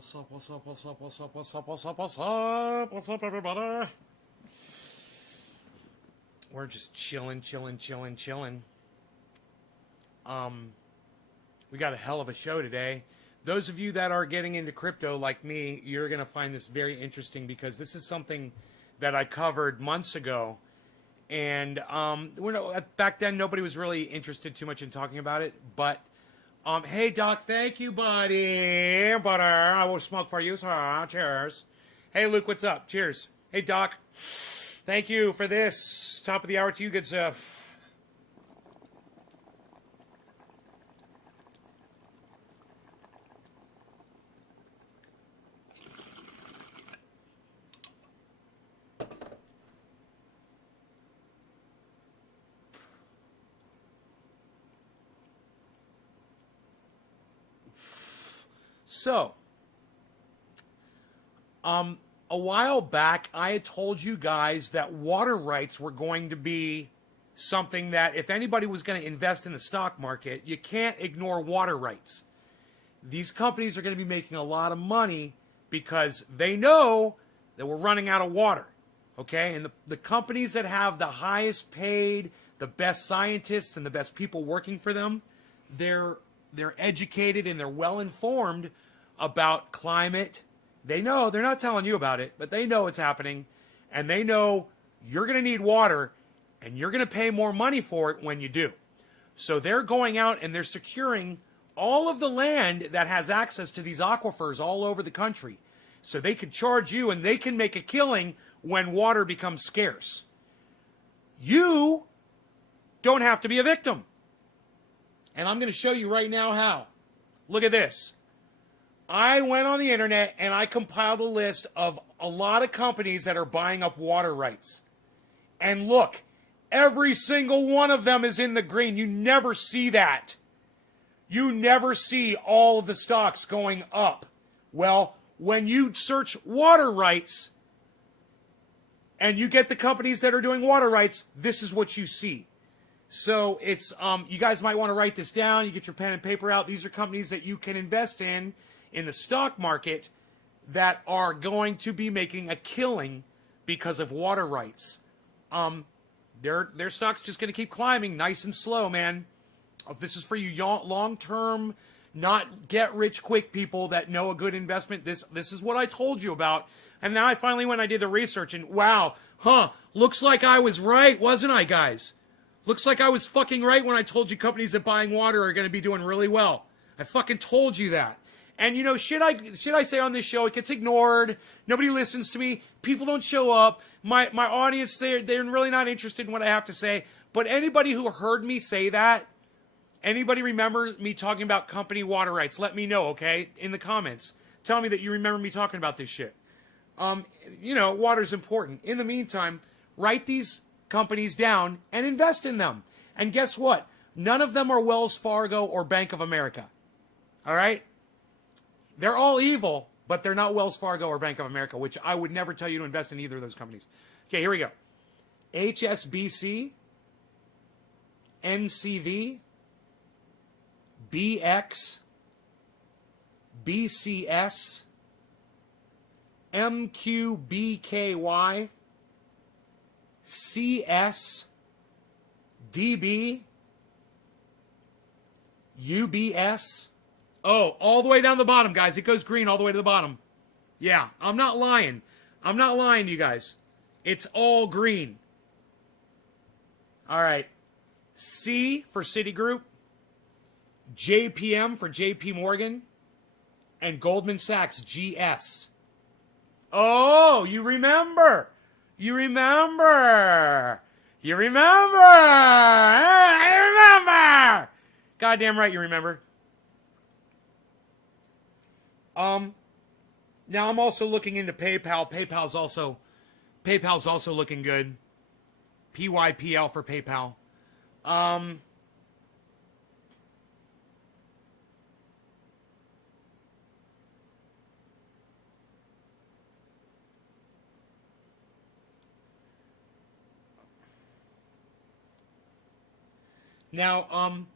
What's up, what's up, what's up, what's up, what's up, what's up, what's up, what's up, everybody? We're just chilling. We got a hell of a show today. Those of you that are getting into crypto like me, you're going to find this very interesting because this is something that I covered months ago. And back then, nobody was really interested too much in talking about it. But, hey, Doc, thank you, buddy. Butter, I will smoke for you, sir. Cheers. Hey, Luke, what's up? Cheers. Hey, Doc, thank you for this. Top of the hour to you, good stuff. So, a while back, I had told you guys that water rights were going to be something that if anybody was going to invest in the stock market, you can't ignore water rights. These companies are going to be making a lot of money because they know that we're running out of water, okay? And the companies that have the highest paid, the best scientists, and the best people working for them, they're educated and they're well informed about climate. They know, they're not telling you about it, but they know it's happening, and they know you're going to need water, and you're going to pay more money for it when you do. So they're going out and they're securing all of the land that has access to these aquifers all over the country. So they can charge you and they can make a killing when water becomes scarce. You don't have to be a victim. And I'm going to show you right now how. Look at this. I went on the internet and I compiled a list of a lot of companies that are buying up water rights. And look, every single one of them is in the green. You never see that. You never see all of the stocks going up. Well, when you search water rights and you get the companies that are doing water rights, this is what you see. So it's, you guys might want to write this down. You get your pen and paper out. These are companies that you can invest in the stock market that are going to be making a killing because of water rights. Their stock's just going to keep climbing nice and slow, man. This is for you long-term, not get-rich-quick people that know a good investment. This is what I told you about. And now I finally went and I did the research, and wow, looks like I was right, wasn't I, guys? Looks like I was fucking right when I told you companies that buying water are going to be doing really well. I fucking told you that. And, you know, should I say on this show, it gets ignored. Nobody listens to me. People don't show up. My audience, they're really not interested in what I have to say. But anybody who heard me say that, anybody remember me talking about company water rights, let me know, okay, in the comments. Tell me that you remember me talking about this shit. You know, water's important. In the meantime, write these companies down and invest in them. And guess what? None of them are Wells Fargo or Bank of America. All right? They're all evil, but they're not Wells Fargo or Bank of America, which I would never tell you to invest in either of those companies. Okay, here we go. HSBC, NCV, BX, BCS, MQBKY, CS, DB, UBS. Oh, all the way down the bottom, guys. It goes green all the way to the bottom. Yeah, I'm not lying. I'm not lying to you guys. It's all green. All right. C for Citigroup, JPM for JP Morgan, and Goldman Sachs, GS. Oh, you remember. You remember. You remember. I remember. Goddamn right you remember. Now I'm also looking into PayPal. PayPal's also looking good. PYPL for PayPal. Now,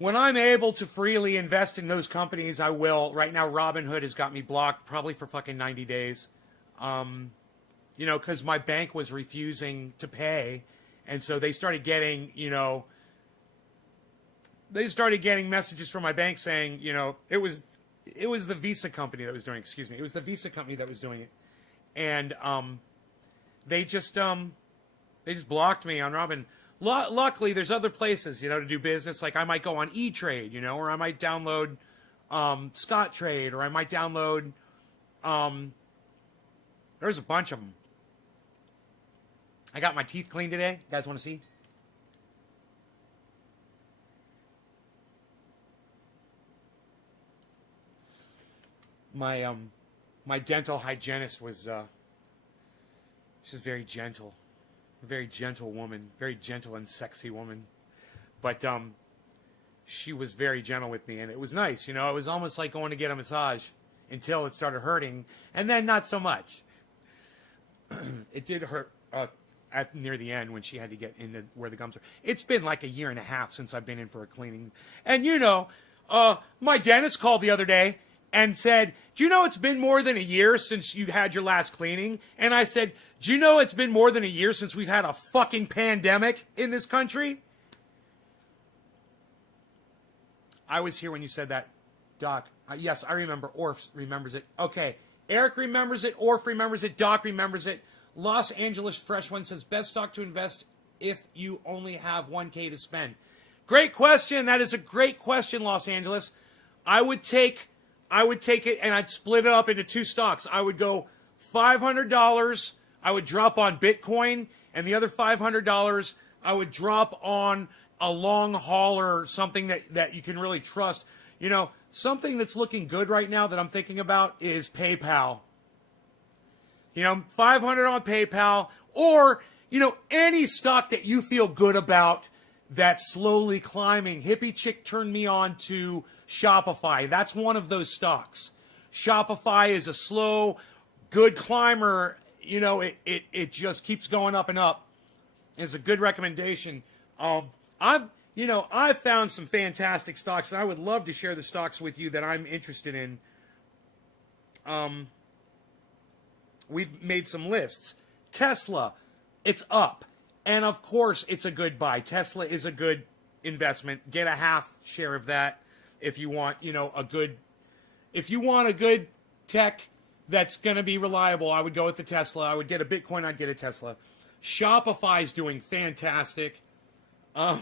when I'm able to freely invest in those companies, I will. Right now, Robinhood has got me blocked probably for fucking 90 days. You know, because my bank was refusing to pay. And so they started getting, you know, they started getting messages from my bank saying, you know, it was the Visa company that was doing it. Excuse me. It was the Visa company that was doing it. And they just blocked me on Robin. Luckily, there's other places, you know, to do business. Like I might go on E-Trade, you know, or I might download Scottrade, or I might download. There's a bunch of them. I got my teeth cleaned today. You guys want to see? My dental hygienist was she's very gentle. A very gentle woman, very gentle and sexy woman. But she was very gentle with me, and it was nice. You know, it was almost like going to get a massage until it started hurting, and then not so much. It did hurt at near the end when she had to get in where the gums are. It's been like a year and a half since I've been in for a cleaning. And you know, my dentist called the other day and said, do you know it's been more than a year since you had your last cleaning? And I said, do you know it's been more than a year since we've had a fucking pandemic in this country? I was here when you said that, Doc. Yes, I remember. Orf remembers it. Okay. Eric remembers it. Orf remembers it. Doc remembers it. Los Angeles Fresh One says, best stock to invest if you only have $1K to spend. Great question. That is a great question, Los Angeles. I would take it and I'd split it up into two stocks. I would go $500. I would drop on Bitcoin, and the other $500 I would drop on a long hauler, something that you can really trust. You know, something that's looking good right now that I'm thinking about is PayPal. You know, 500 on PayPal, or, you know, any stock that you feel good about that's slowly climbing. Hippie Chick turned me on to Shopify. That's one of those stocks. Shopify is a slow, good climber. You know, it just keeps going up and up. It's a good recommendation. I've found some fantastic stocks, and I would love to share the stocks with you that I'm interested in. We've made some lists. Tesla, it's up. And of course, it's a good buy. Tesla is a good investment. Get a half share of that if you want, you know, a good tech that's going to be reliable. I would go with the Tesla. I would get a Bitcoin. I'd get a Tesla. Shopify is doing fantastic. I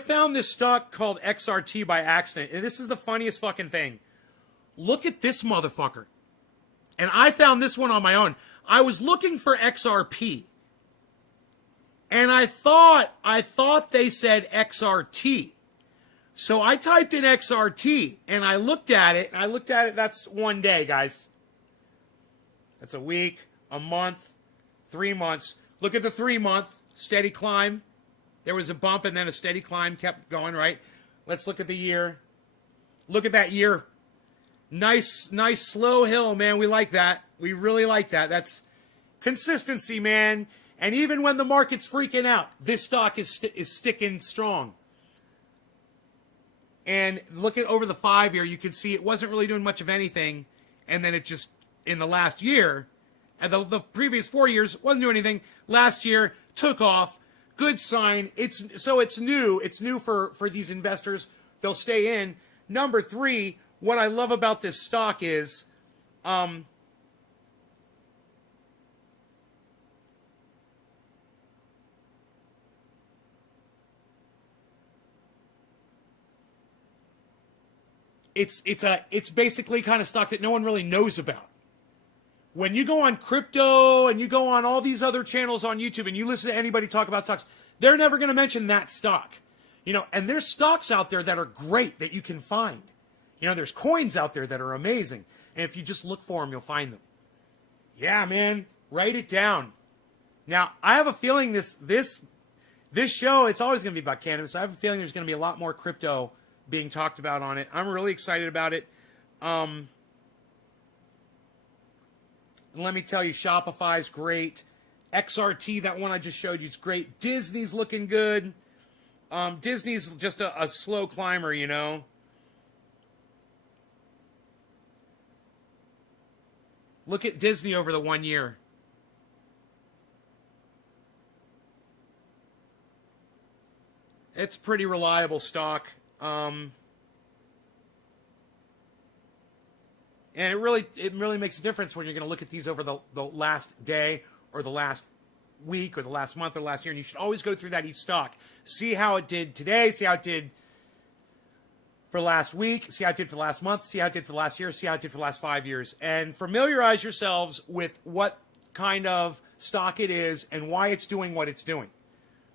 found this stock called XRT by accident, and this is the funniest fucking thing. Look at this motherfucker. And I found this one on my own. I was looking for XRP. And I thought they said XRT. So I typed in XRT and I looked at it. That's 1 day, guys. That's a week, a month, 3 months. Look at the 3 month steady climb. There was a bump and then a steady climb kept going, right? Let's look at the year. Look at that year. Nice slow hill, man. We like that. We really like that. That's consistency, man. And even when the market's freaking out, this stock is sticking strong. And look at over the 5 year, you can see it wasn't really doing much of anything. And then it just, in the last year, and the previous 4 years, wasn't doing anything. Last year, took off. Good sign. It's new. It's new for these investors. They'll stay in. Number 3, what I love about this stock is, it's basically kind of stock that no one really knows about. When you go on crypto and you go on all these other channels on YouTube and you listen to anybody talk about stocks, they're never going to mention that stock. You know, and there's stocks out there that are great that you can find. You know, there's coins out there that are amazing. And if you just look for them, you'll find them. Yeah, man, write it down. Now, I have a feeling this show, it's always going to be about cannabis. I have a feeling there's going to be a lot more crypto being talked about on it. I'm really excited about it. Let me tell you, Shopify's great. XRT, that one I just showed you, is great. Disney's looking good. Disney's just a slow climber, you know. Look at Disney over the 1 year. It's pretty reliable stock. And it really makes a difference when you're going to look at these over the last day or the last week or the last month or the last year. And you should always go through that each stock. See how it did today, see how it did for last week, see how it did for the last month, see how it did for the last year, see how it did for the last 5 years. And familiarize yourselves with what kind of stock it is and why it's doing what it's doing.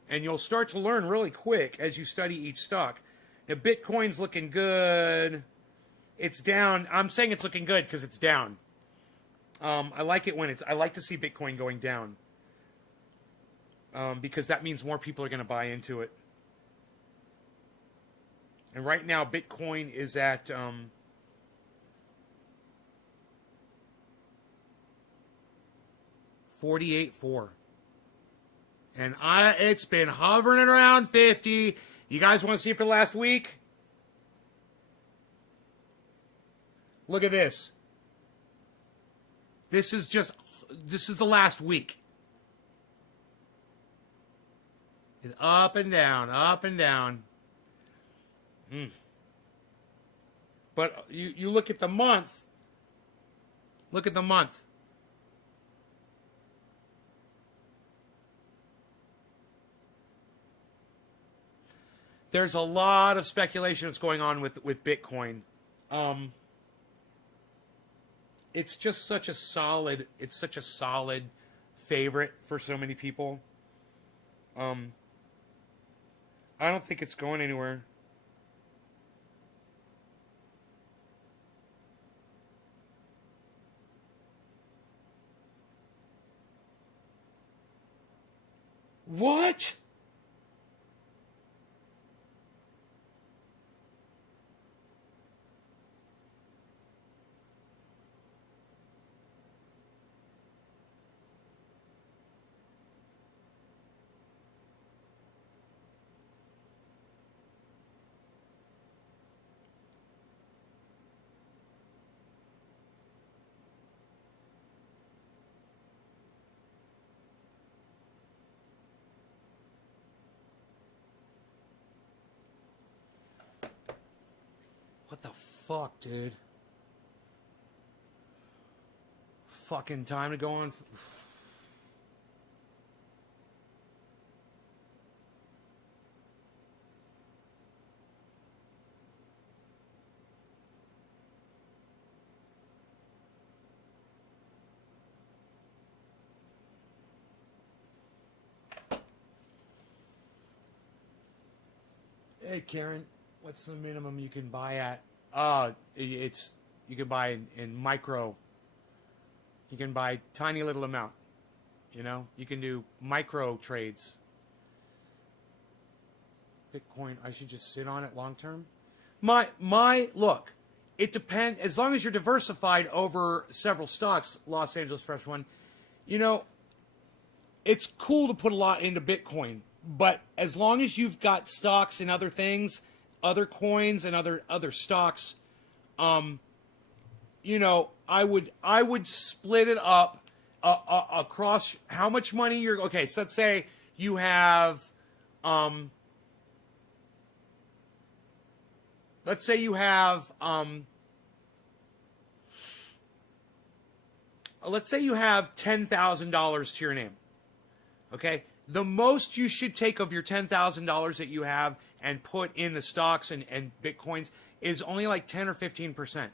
And you'll start to learn really quick as you study each stock. Now, Bitcoin's looking good. It's down. I'm saying it's looking good because it's down. I like it when I like to see Bitcoin going down. Because that means more people are going to buy into it. And right now, Bitcoin is at 48.4. And it's been hovering around 50. You guys want to see it for the last week? Look at this. This is the last week. It's up and down, up and down. But you look at the month. Look at the month. There's a lot of speculation that's going on with Bitcoin. It's just such a solid favorite for so many people. I don't think it's going anywhere. What? What the fuck, dude? Fucking time to go on. Hey, Karen. What's the minimum you can buy at? You can buy in micro. You can buy tiny little amount. You know, you can do micro trades. Bitcoin, I should just sit on it long term. Look, it depends. As long as you're diversified over several stocks, Los Angeles Fresh One, you know, it's cool to put a lot into Bitcoin. But as long as you've got stocks and other things, other coins and other stocks, you know, I would split it up across how much money you're. Okay, so let's say you have, let's say you have $10,000 to your name. Okay, the most you should take of your $10,000 that you have and put in the stocks and Bitcoins is only like 10 or 15%.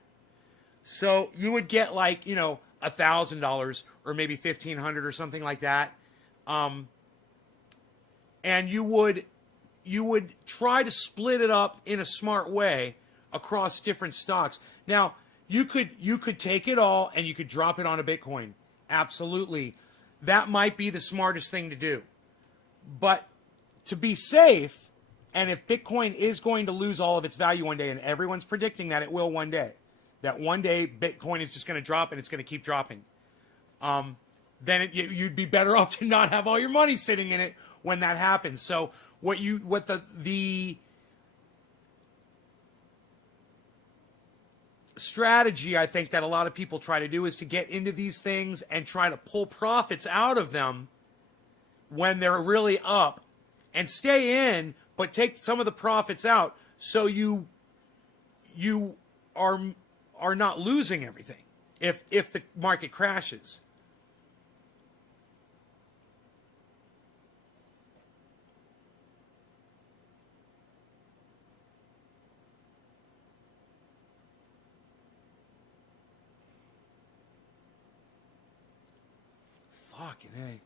So you would get like, you know, $1,000 or maybe $1,500 or something like that. And you would try to split it up in a smart way across different stocks. Now, you could take it all and you could drop it on a Bitcoin. Absolutely. That might be the smartest thing to do. But to be safe, and if Bitcoin is going to lose all of its value one day, and everyone's predicting that it will one day, that one day Bitcoin is just going to drop and it's going to keep dropping, then you'd be better off to not have all your money sitting in it when that happens. So what the strategy I think that a lot of people try to do is to get into these things and try to pull profits out of them when they're really up and stay in, but take some of the profits out so you are not losing everything if the market crashes. Fucking A.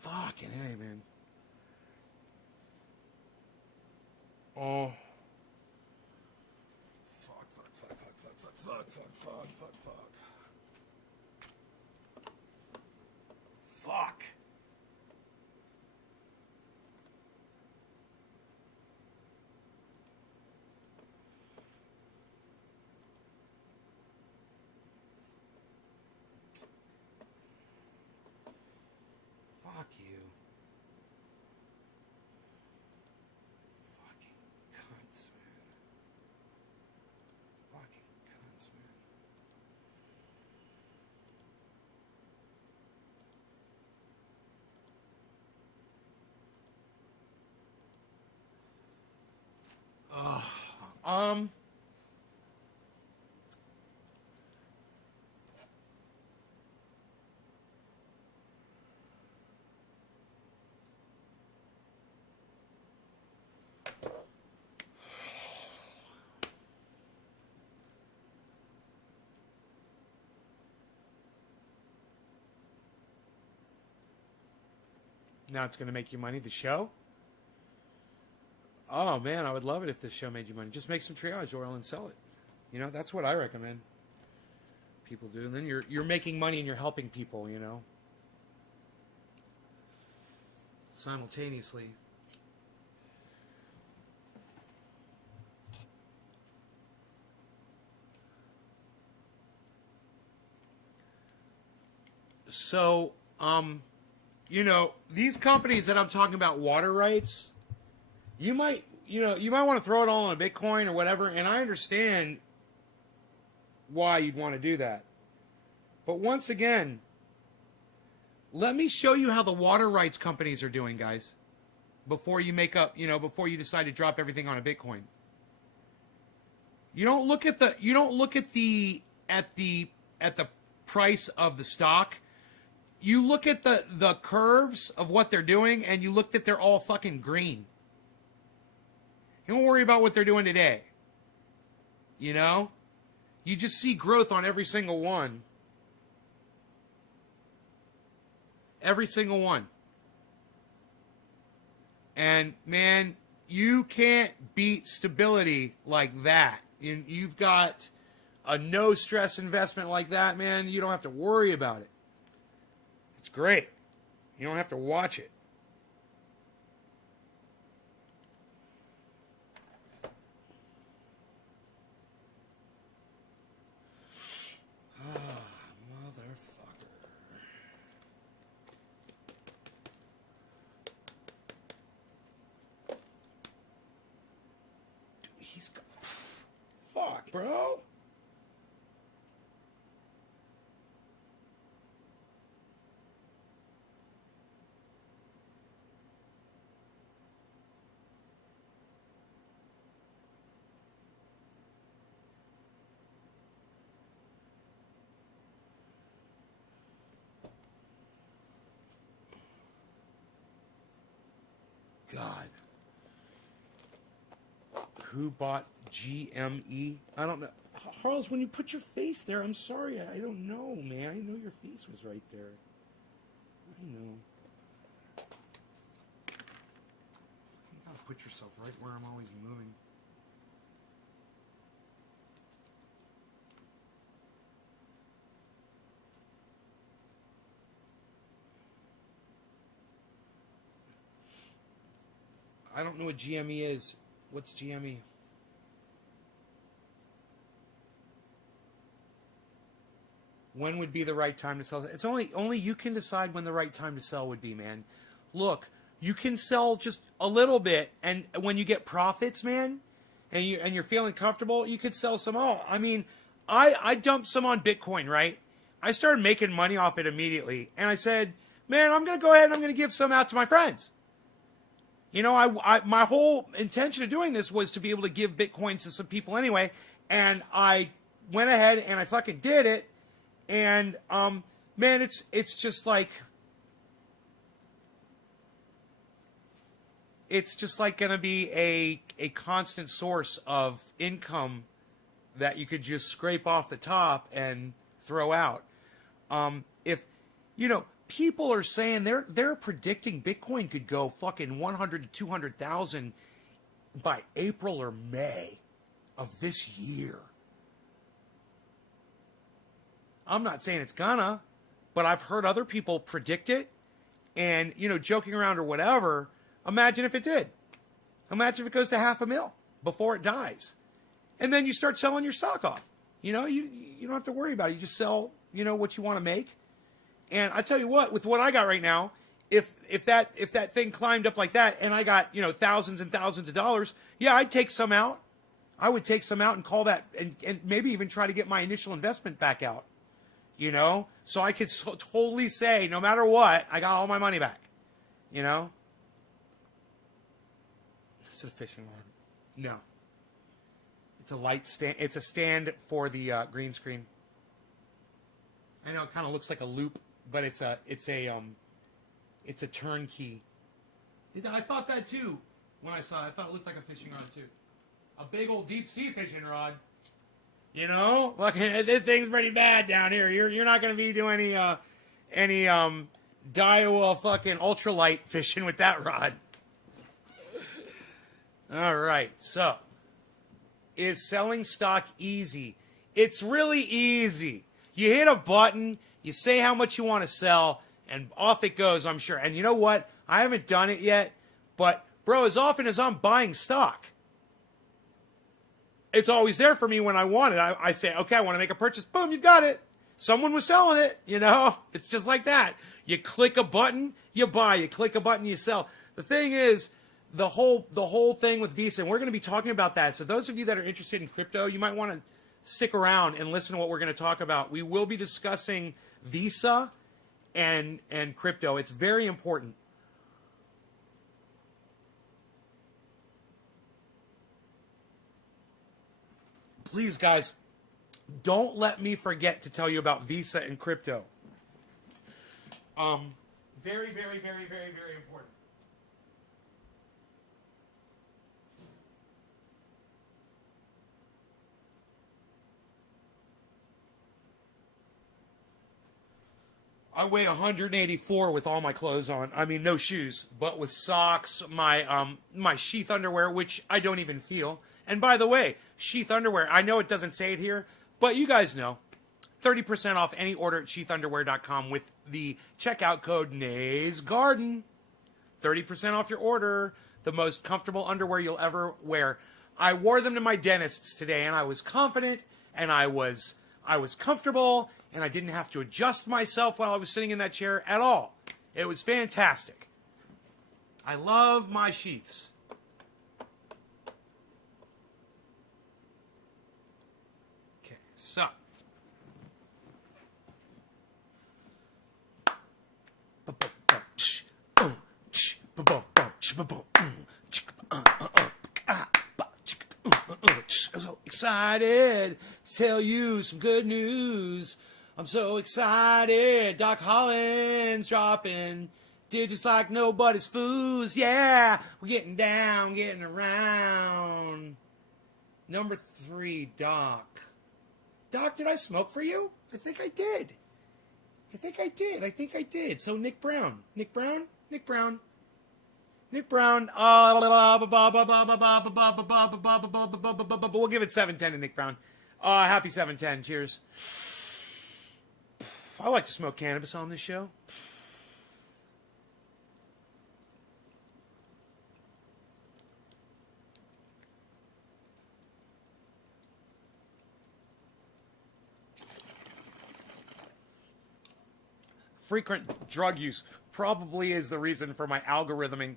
Fucking A, man. Oh. Fuck. Fuck. Fuck you. Fucking cunts, man. Fucking cunts, man. Um. Now it's going to make you money. The show? Oh, man, I would love it if this show made you money. Just make some triage oil and sell it. You know, that's what I recommend people do. And then you're making money and you're helping people, you know, simultaneously. So, you know, these companies that I'm talking about, water rights, you might want to throw it all on a Bitcoin or whatever, and I understand why you'd want to do that. But once again, let me show you how the water rights companies are doing, guys, before you before you decide to drop everything on a Bitcoin. You don't look at the price of the stock. You look at the curves of what they're doing, and you look that they're all fucking green. You don't worry about what they're doing today. You know? You just see growth on every single one. Every single one. And, man, you can't beat stability like that. You've got a no-stress investment like that, man. You don't have to worry about it. It's great. You don't have to watch it. He's got... Fuck, bro. God. Who bought GME? I don't know. Charles, when you put your face there, I'm sorry. I don't know, man. I didn't know your face was right there. I know. You gotta put yourself right where I'm always moving. I don't know what GME is. What's GME? When would be the right time to sell? It's only you can decide when the right time to sell would be, man. Look, you can sell just a little bit, and when you get profits, man, and you're feeling comfortable, you could sell some more. I mean, I dumped some on Bitcoin, right? I started making money off it immediately, and I said, man, I'm gonna go ahead and I'm gonna give some out to my friends. You know, my whole intention of doing this was to be able to give Bitcoins to some people anyway, and I went ahead and I fucking did it, and man, it's just like gonna be a constant source of income that you could just scrape off the top and throw out. If you know, people are saying they're predicting Bitcoin could go fucking 100 to 200,000 by April or May of this year. I'm not saying it's gonna, but I've heard other people predict it, and you know, joking around or whatever. Imagine if it did. Imagine if it goes to 500,000 before it dies, and then you start selling your stock off. You know, you don't have to worry about it. You just sell, you know, what you want to make. And I tell you what, with what I got right now, if that thing climbed up like that, and I got, you know, thousands and thousands of dollars, yeah, I'd take some out. I would take some out and call that, and maybe even try to get my initial investment back out. You know, so I could totally say, no matter what, I got all my money back. You know. It's a fishing rod. No. It's a light stand. It's a stand for the green screen. I know it kind of looks like a loop, but it's a turnkey. I thought that too when I saw it. I thought it looked like a fishing rod too. A big old deep sea fishing rod. You know, look, this thing's pretty bad down here. You're not going to be doing any Daiwa fucking ultralight fishing with that rod. All right, so is selling stock easy? It's really easy. You hit a button, you say how much you want to sell, and off it goes, I'm sure. And you know what? I haven't done it yet, but bro, as often as I'm buying stock, it's always there for me when I want it. I say, okay, I want to make a purchase. Boom, you've got it. Someone was selling it, you know? It's just like that. You click a button, you buy. You click a button, you sell. The thing is, the whole thing with Visa, and we're going to be talking about that. So those of you that are interested in crypto, you might want to stick around and listen to what we're going to talk about. We will be discussing Visa and crypto. It's very important. Please, guys, don't let me forget to tell you about Visa and crypto. Very, very, very, very, very important. I weigh 184 with all my clothes on. I mean, no shoes, but with socks, my sheath underwear, which I don't even feel. And by the way, sheath underwear, I know it doesn't say it here, but you guys know. 30% off any order at sheathunderwear.com with the checkout code NAYSGarden. 30% off your order. The most comfortable underwear you'll ever wear. I wore them to my dentist's today, and I was confident, and I was comfortable, and I didn't have to adjust myself while I was sitting in that chair at all. It was fantastic. I love my sheaths. Okay, so. I'm so excited to tell you some good news. I'm so excited. Doc Holland's dropping digits like nobody's foos. Yeah, we're getting down, getting around. Number 3, Doc. Doc, did I smoke for you? I think I did. I think I did. So Nick Brown. We'll give it 710 to Nick Brown. Happy 710. Cheers. I like to smoke cannabis on this show. frequent drug use probably is the reason for my algorithming.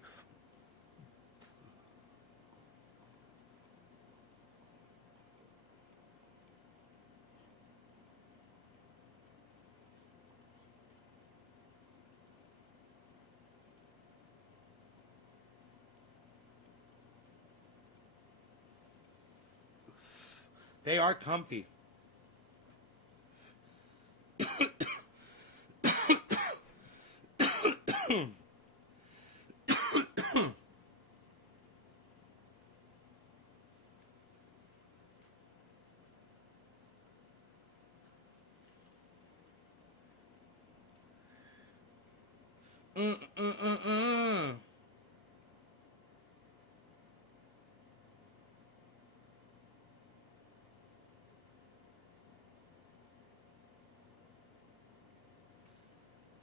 They are comfy.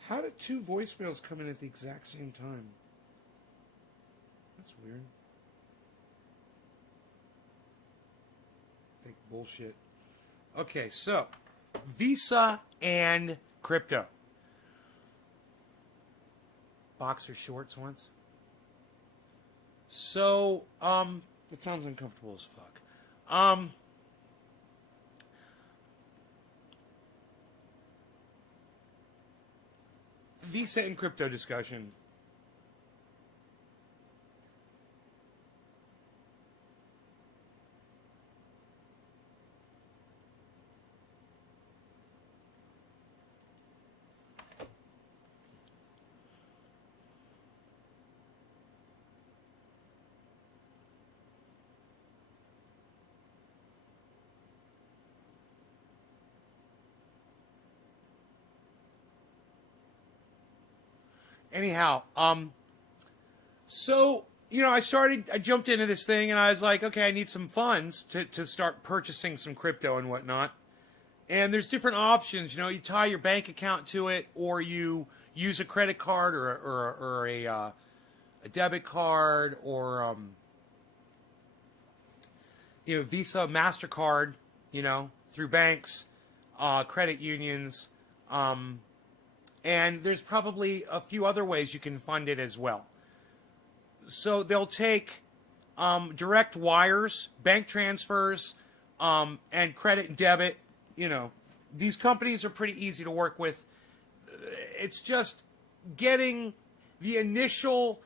How did two voicemails come in at the exact same time? That's weird. Fake bullshit. Okay, so Visa and crypto. Boxer shorts once. So, that sounds uncomfortable as fuck. Visa and crypto discussion. Anyhow, so, I jumped into this thing and I was like, okay, I need some funds to start purchasing some crypto and whatnot. And there's different options, you tie your bank account to it, or you use a credit card or a debit card, or, Visa, MasterCard, through banks, credit unions, and there's probably a few other ways you can fund it as well. So they'll take direct wires, bank transfers, and credit and debit. These companies are pretty easy to work with. It's just getting the initial.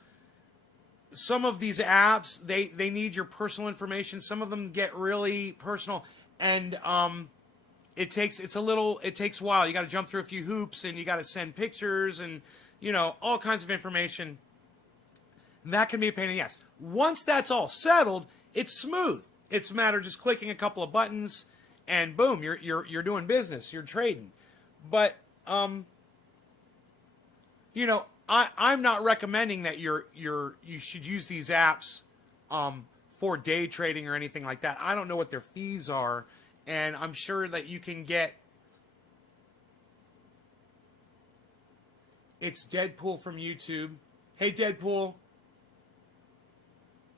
Some of these apps, they need your personal information. Some of them get really personal, and it takes a while. You got to jump through a few hoops, and you got to send pictures and all kinds of information. And that can be a pain in the ass. Once that's all settled, it's smooth. It's a matter of just clicking a couple of buttons, and boom, you're doing business. You're trading. But I'm not recommending that you should use these apps for day trading or anything like that. I don't know what their fees are. And I'm sure that you can get. It's Deadpool from YouTube. Hey, Deadpool.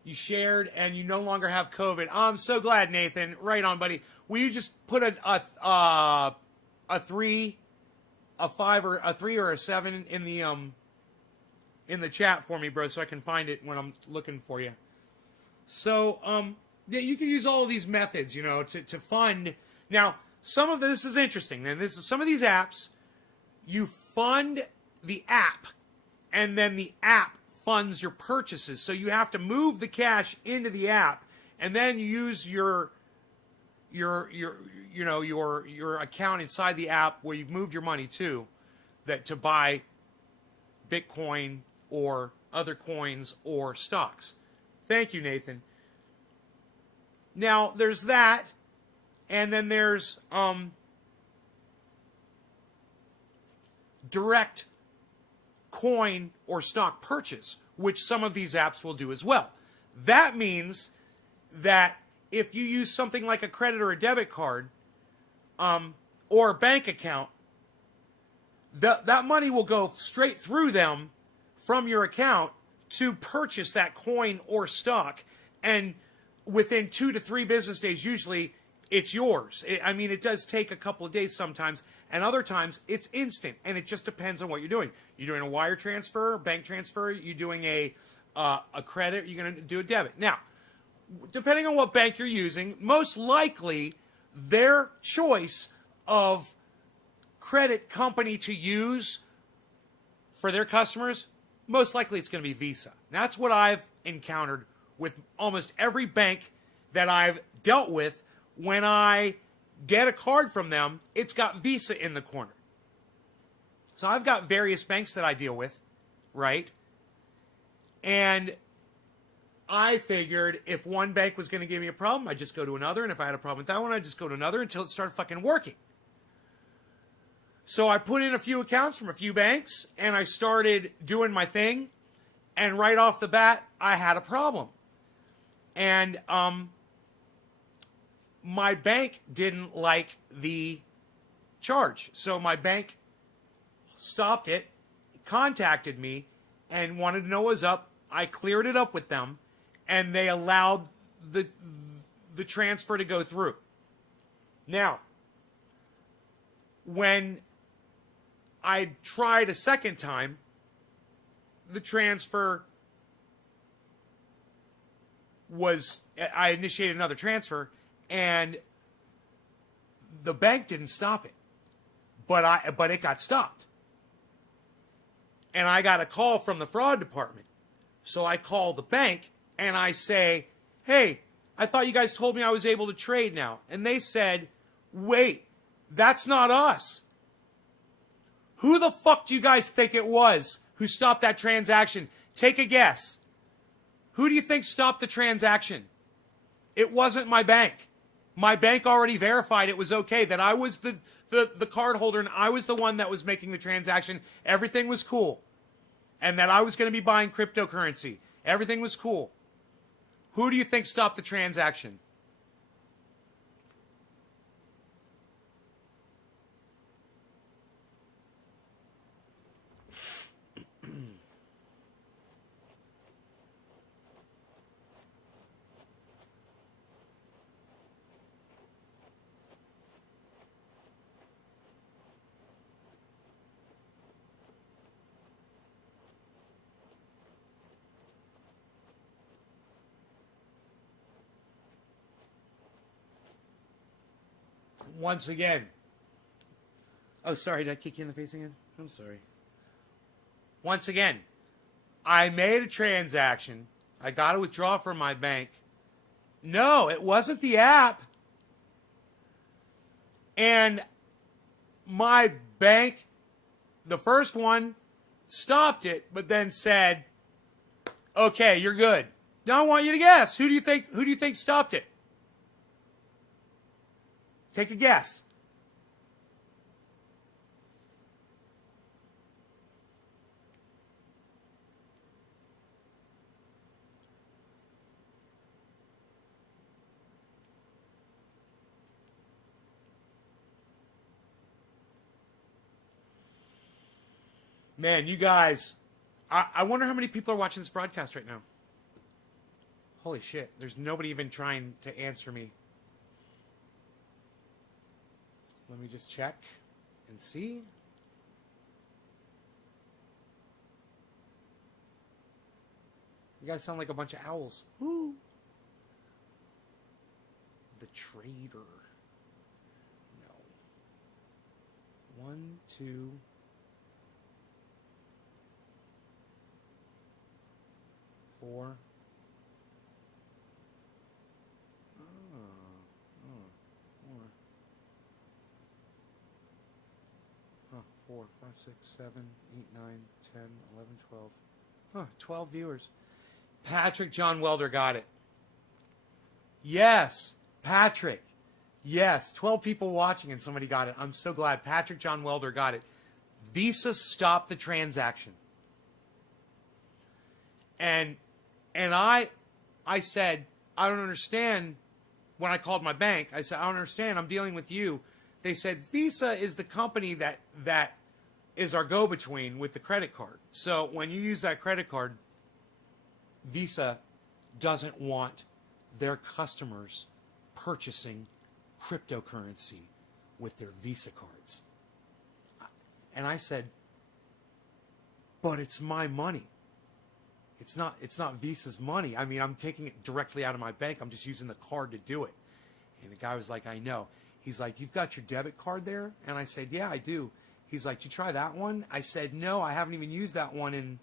You shared and you no longer have COVID. I'm so glad, Nathan. Right on, buddy. Will you just put a 3, a 5, or a 3 or a 7 in the chat for me, bro, so I can find it when I'm looking for you. So, yeah, you can use all of these methods, to fund. Now, some of this is interesting. And some of these apps, you fund the app, and then the app funds your purchases. So you have to move the cash into the app, and then you use your account inside the app where you've moved your money to buy Bitcoin or other coins or stocks. Thank you, Nathan. Now, there's that, and then there's direct coin or stock purchase, which some of these apps will do as well. That means that if you use something like a credit or a debit card or a bank account, that money will go straight through them from your account to purchase that coin or stock, and within 2 to 3 business days, usually, it's yours. It does take a couple of days sometimes, And other times it's instant, and it just depends on what you're doing. You're doing a wire transfer, bank transfer. You're doing a credit. You're going to do a debit. Now, depending on what bank you're using, most likely their choice of credit company to use for their customers, most likely it's going to be Visa. That's what I've encountered with almost every bank that I've dealt with. When I get a card from them, it's got Visa in the corner. So I've got various banks that I deal with, right? And I figured if one bank was going to give me a problem, I'd just go to another. And if I had a problem with that one, I'd just go to another until it started fucking working. So I put in a few accounts from a few banks, and I started doing my thing. And right off the bat, I had a problem. And my bank didn't like the charge. So my bank stopped it, contacted me, and wanted to know what was up. I cleared it up with them, and they allowed the transfer to go through. Now, when I tried a second time, the transfer I initiated another transfer, and the bank didn't stop it, but it got stopped. And I got a call from the fraud department. So I call the bank and I say, hey, I thought you guys told me I was able to trade now. And they said, wait, that's not us. Who the fuck do you guys think it was who stopped that transaction? Take a guess. Who do you think stopped the transaction? It wasn't my bank. My bank already verified it was okay, that I was the card holder and I was the one that was making the transaction. Everything was cool. And that I was going to be buying cryptocurrency. Everything was cool. Who do you think stopped the transaction? Once again. Oh, sorry, did I kick you in the face again? I'm sorry. Once again, I made a transaction. I got to withdraw from my bank. No, it wasn't the app. And my bank, the first one, stopped it, but then said, okay, you're good. Now I want you to guess. Who do you think stopped it? Take a guess. Man, you guys, I wonder how many people are watching this broadcast right now. Holy shit, there's nobody even trying to answer me. Let me just check and see. You guys sound like a bunch of owls. Woo! The Trader. No. 1, 2. 4. Huh, 4, 5, 6, 7, 8, 9, 10, 11, 12. Huh, 12 viewers. Patrick John Welder got it. Yes, Patrick. Yes, 12 people watching and somebody got it. I'm so glad. Patrick John Welder got it. Visa stopped the transaction. And I said, I don't understand. When I called my bank, I said, I don't understand. I'm dealing with you. They said, Visa is the company that is our go-between with the credit card. So when you use that credit card, Visa doesn't want their customers purchasing cryptocurrency with their Visa cards. And I said, but it's my money. It's not Visa's money. I mean, I'm taking it directly out of my bank. I'm just using the card to do it. And the guy was like, I know. He's like, you've got your debit card there? And I said, yeah, I do. He's like, did you try that one? I said, no, I haven't even used that one. And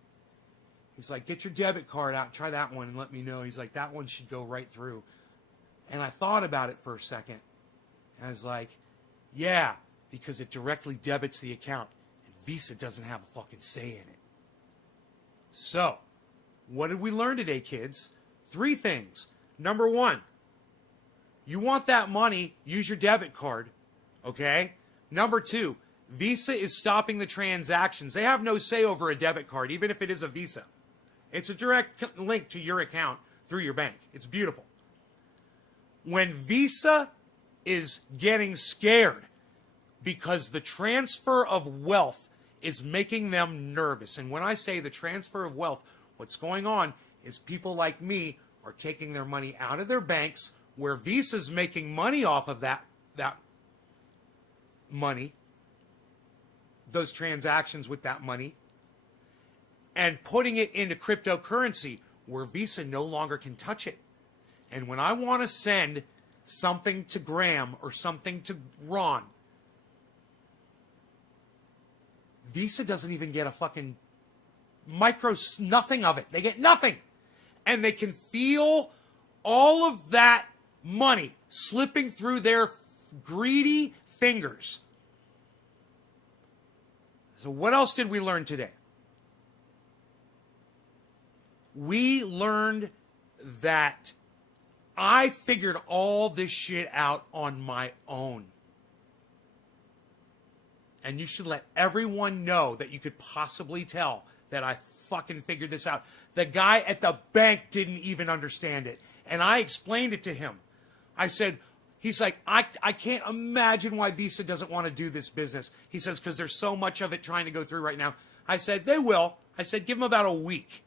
he's like, get your debit card out, try that one and let me know. He's like, that one should go right through. And I thought about it for a second. And I was like, yeah, because it directly debits the account. And Visa doesn't have a fucking say in it. So, what did we learn today, kids? 3 things. Number 1, you want that money, use your debit card, okay? Number 2, Visa is stopping the transactions. They have no say over a debit card, even if it is a Visa. It's a direct link to your account through your bank. It's beautiful. When Visa is getting scared because the transfer of wealth is making them nervous, and when I say the transfer of wealth, what's going on is people like me are taking their money out of their banks where Visa's making money off of that money, those transactions with that money, and putting it into cryptocurrency where Visa no longer can touch it. And when I want to send something to Graham or something to Ron, Visa doesn't even get a fucking nothing of it. They get nothing. And they can feel all of that money slipping through their greedy fingers. So what else did we learn today? We learned that I figured all this shit out on my own. And you should let everyone know that you could possibly tell that I fucking figured this out. The guy at the bank didn't even understand it. And I explained it to him. I said, he's like, I can't imagine why Visa doesn't want to do this business. He says, because there's so much of it trying to go through right now. I said, they will. I said, give them about a week.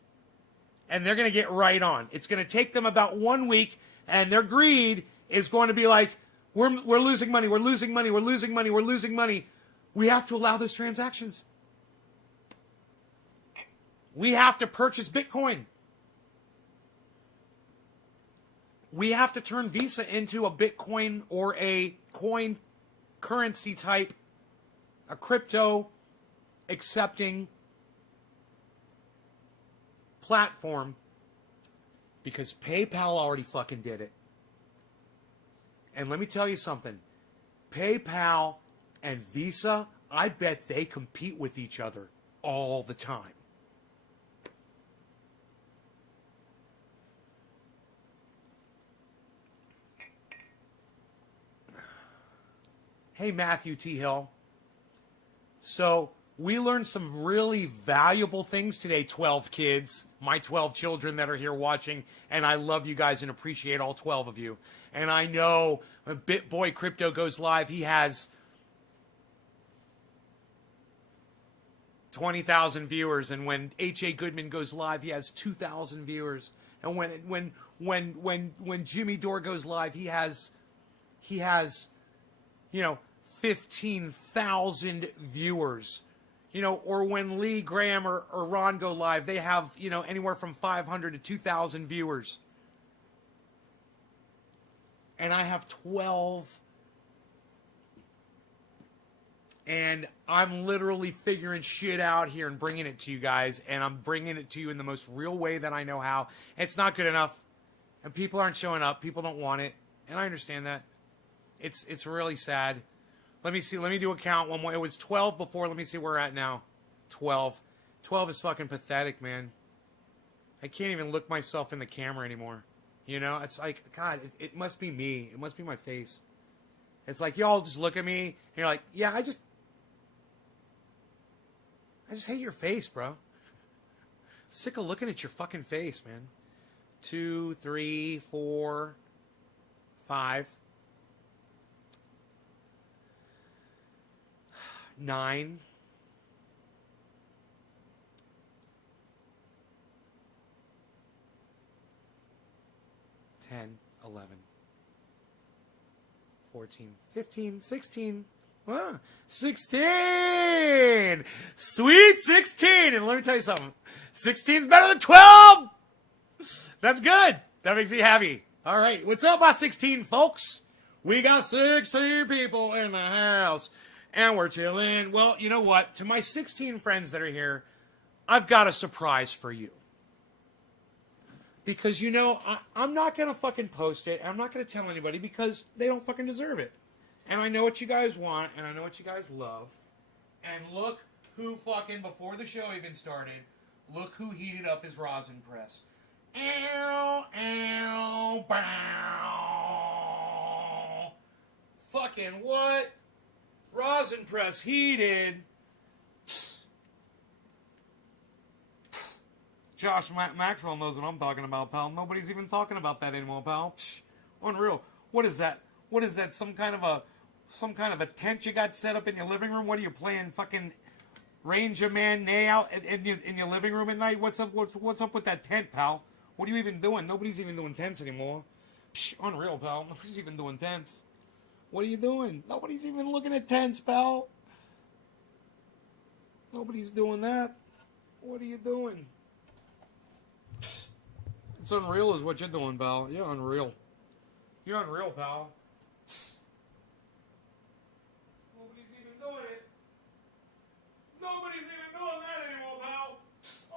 And they're going to get right on. It's going to take them about 1 week. And their greed is going to be like, we're losing money. We're losing money. We're losing money. We're losing money. We have to allow those transactions. We have to purchase Bitcoin. We have to turn Visa into a Bitcoin or a coin currency type, a crypto accepting platform, because PayPal already fucking did it. And let me tell you something. PayPal and Visa, I bet they compete with each other all the time. Hey, Matthew T. Hill. So, we learned some really valuable things today, 12 kids, my 12 children that are here watching, and I love you guys and appreciate all 12 of you. And I know when BitBoy Crypto goes live, he has 20,000 viewers, and when H.A. Goodman goes live, he has 2,000 viewers. And when Jimmy Dore goes live, he has 15,000 viewers. Or when Lee, Graham, or Ron go live, they have, anywhere from 500 to 2,000 viewers. And I have 12. And I'm literally figuring shit out here and bringing it to you guys. And I'm bringing it to you in the most real way that I know how. It's not good enough. And people aren't showing up. People don't want it. And I understand that. It's really sad. Let me see. Let me do a count one more. It was 12 before. Let me see where we're at now. 12. 12 is fucking pathetic, man. I can't even look myself in the camera anymore. It's like, God, it must be me. It must be my face. It's like, y'all just look at me, and you're like, yeah, I just hate your face, bro. Sick of looking at your fucking face, man. 2, 3, 4, 5. 9. 10, 11, 14, 15, 16, Wow. 16. Sweet 16. And let me tell you something. 16 is better than 12. That's good. That makes me happy. All right. What's up, my 16 folks? We got 16 people in the house. And we're chilling. Well, you know what? To my 16 friends that are here, I've got a surprise for you. Because, you know, I'm not going to fucking post it. I'm not going to tell anybody because they don't fucking deserve it. And I know what you guys want, and I know what you guys love. And look who fucking, before the show even started, look who heated up his rosin press. Ow, ow, bow. Fucking what? Rosin press heated. Josh Maxwell knows what I'm talking about, pal. Nobody's even talking about that anymore, pal. Unreal. What is that? What is that? Some kind of a tent you got set up in your living room? What are you playing? Fucking Ranger Man Nay out in your living room at night? What's up? What's up with that tent, pal? What are you even doing? Nobody's even doing tents anymore. Unreal, pal. Nobody's even doing tents. What are you doing? Nobody's even looking at tents, pal. Nobody's doing that. What are you doing? It's unreal is what you're doing, pal. You're unreal. You're unreal, pal. Nobody's even doing it. Nobody's even doing that anymore, pal.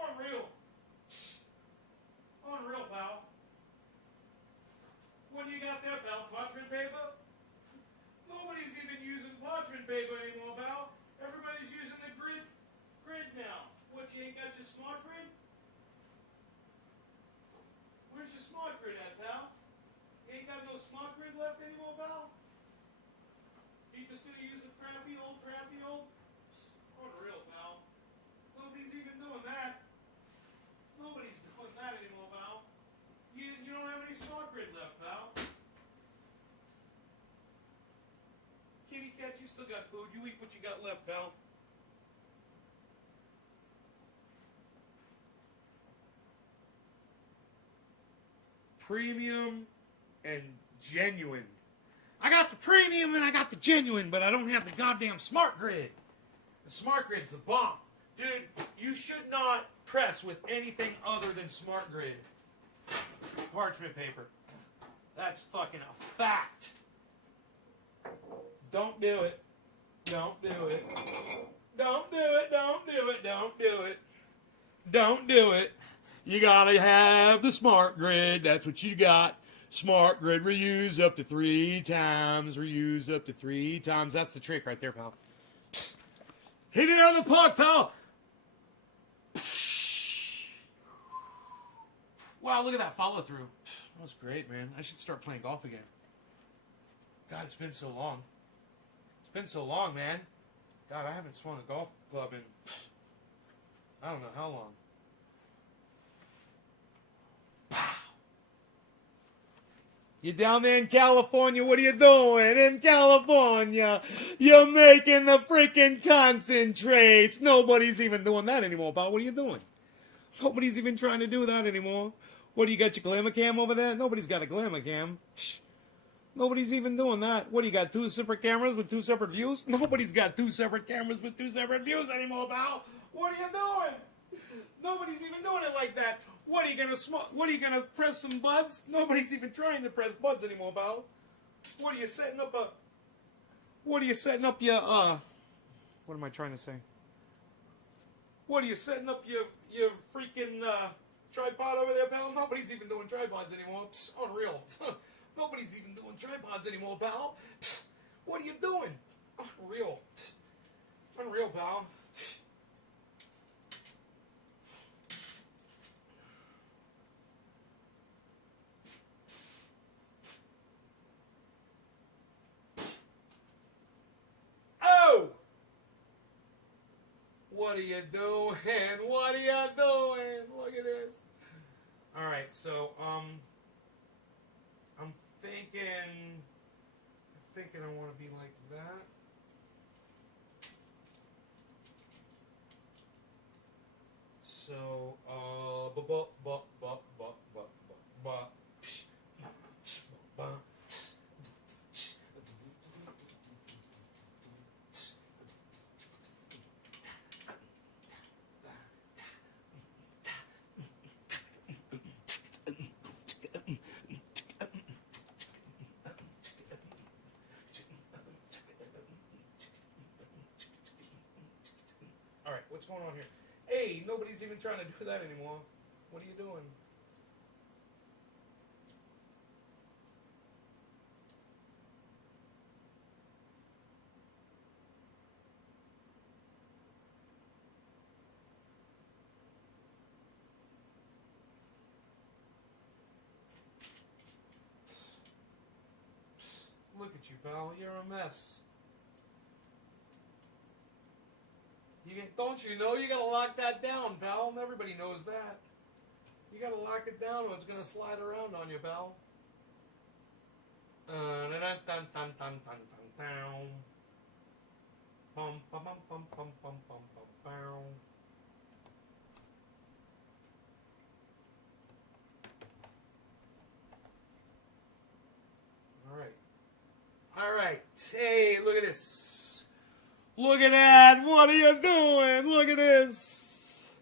Unreal. Unreal, pal. What do you got there, pal? Parchment paper? Nobody's even using parchment paper anymore, pal. Everybody's using the grid now. What, you ain't got your smart grid? Where's your smart grid at, pal? You ain't got no smart grid left anymore, pal? You just gonna use the crappy old? Unreal, pal. Nobody's even doing that. Nobody's doing that anymore, pal. You don't have any smart grid left, pal. Kitty cat, you still got food. You eat what you got left, pal. Premium and genuine. I got the premium and I got the genuine, but I don't have the goddamn smart grid. The smart grid's the bomb. Dude, you should not press with anything other than smart grid parchment paper. That's fucking a fact. Don't do it. Don't do it. Don't do it. Don't do it. Don't do it. Don't do it. You gotta have the smart grid. That's what you got. Smart grid, reuse up to 3 times. Reuse up to 3 times. That's the trick right there, pal. Psst. Hit it out of the park, pal. Wow, look at that follow through. That was great, man. I should start playing golf again. God, it's been so long. It's been so long, man. God, I haven't swung a golf club in I don't know how long. You down there in California, what are you doing? In California, you're making the freaking concentrates. Nobody's even doing that anymore, pal. What are you doing? Nobody's even trying to do that anymore. What, do you got your glamour cam over there? Nobody's got a glamour cam. Psh. Nobody's even doing that. What, do you got 2 separate cameras with 2 separate views? Nobody's got 2 separate cameras with 2 separate views anymore, pal. What are you doing? Nobody's even doing it like that. What are you gonna press some buds? Nobody's even trying to press buds anymore, pal. What are you setting up your what am I trying to say? What are you setting up your freaking tripod over there, pal? Nobody's even doing tripods anymore. Psst, unreal. Nobody's even doing tripods anymore, pal. Psst, what are you doing? Unreal. Psst, unreal, pal. What are you doing? What are you doing? Look at this. All right, so I'm thinking I want to be like that. So What's going on here? Hey, nobody's even trying to do that anymore. What are you doing? Look at you, pal. You're a mess. Don't you know you gotta lock that down, pal? Everybody knows that. You gotta lock it down or it's gonna slide around on you, pal. All right. Hey, look at this. Look at that. What are you doing? Look at this.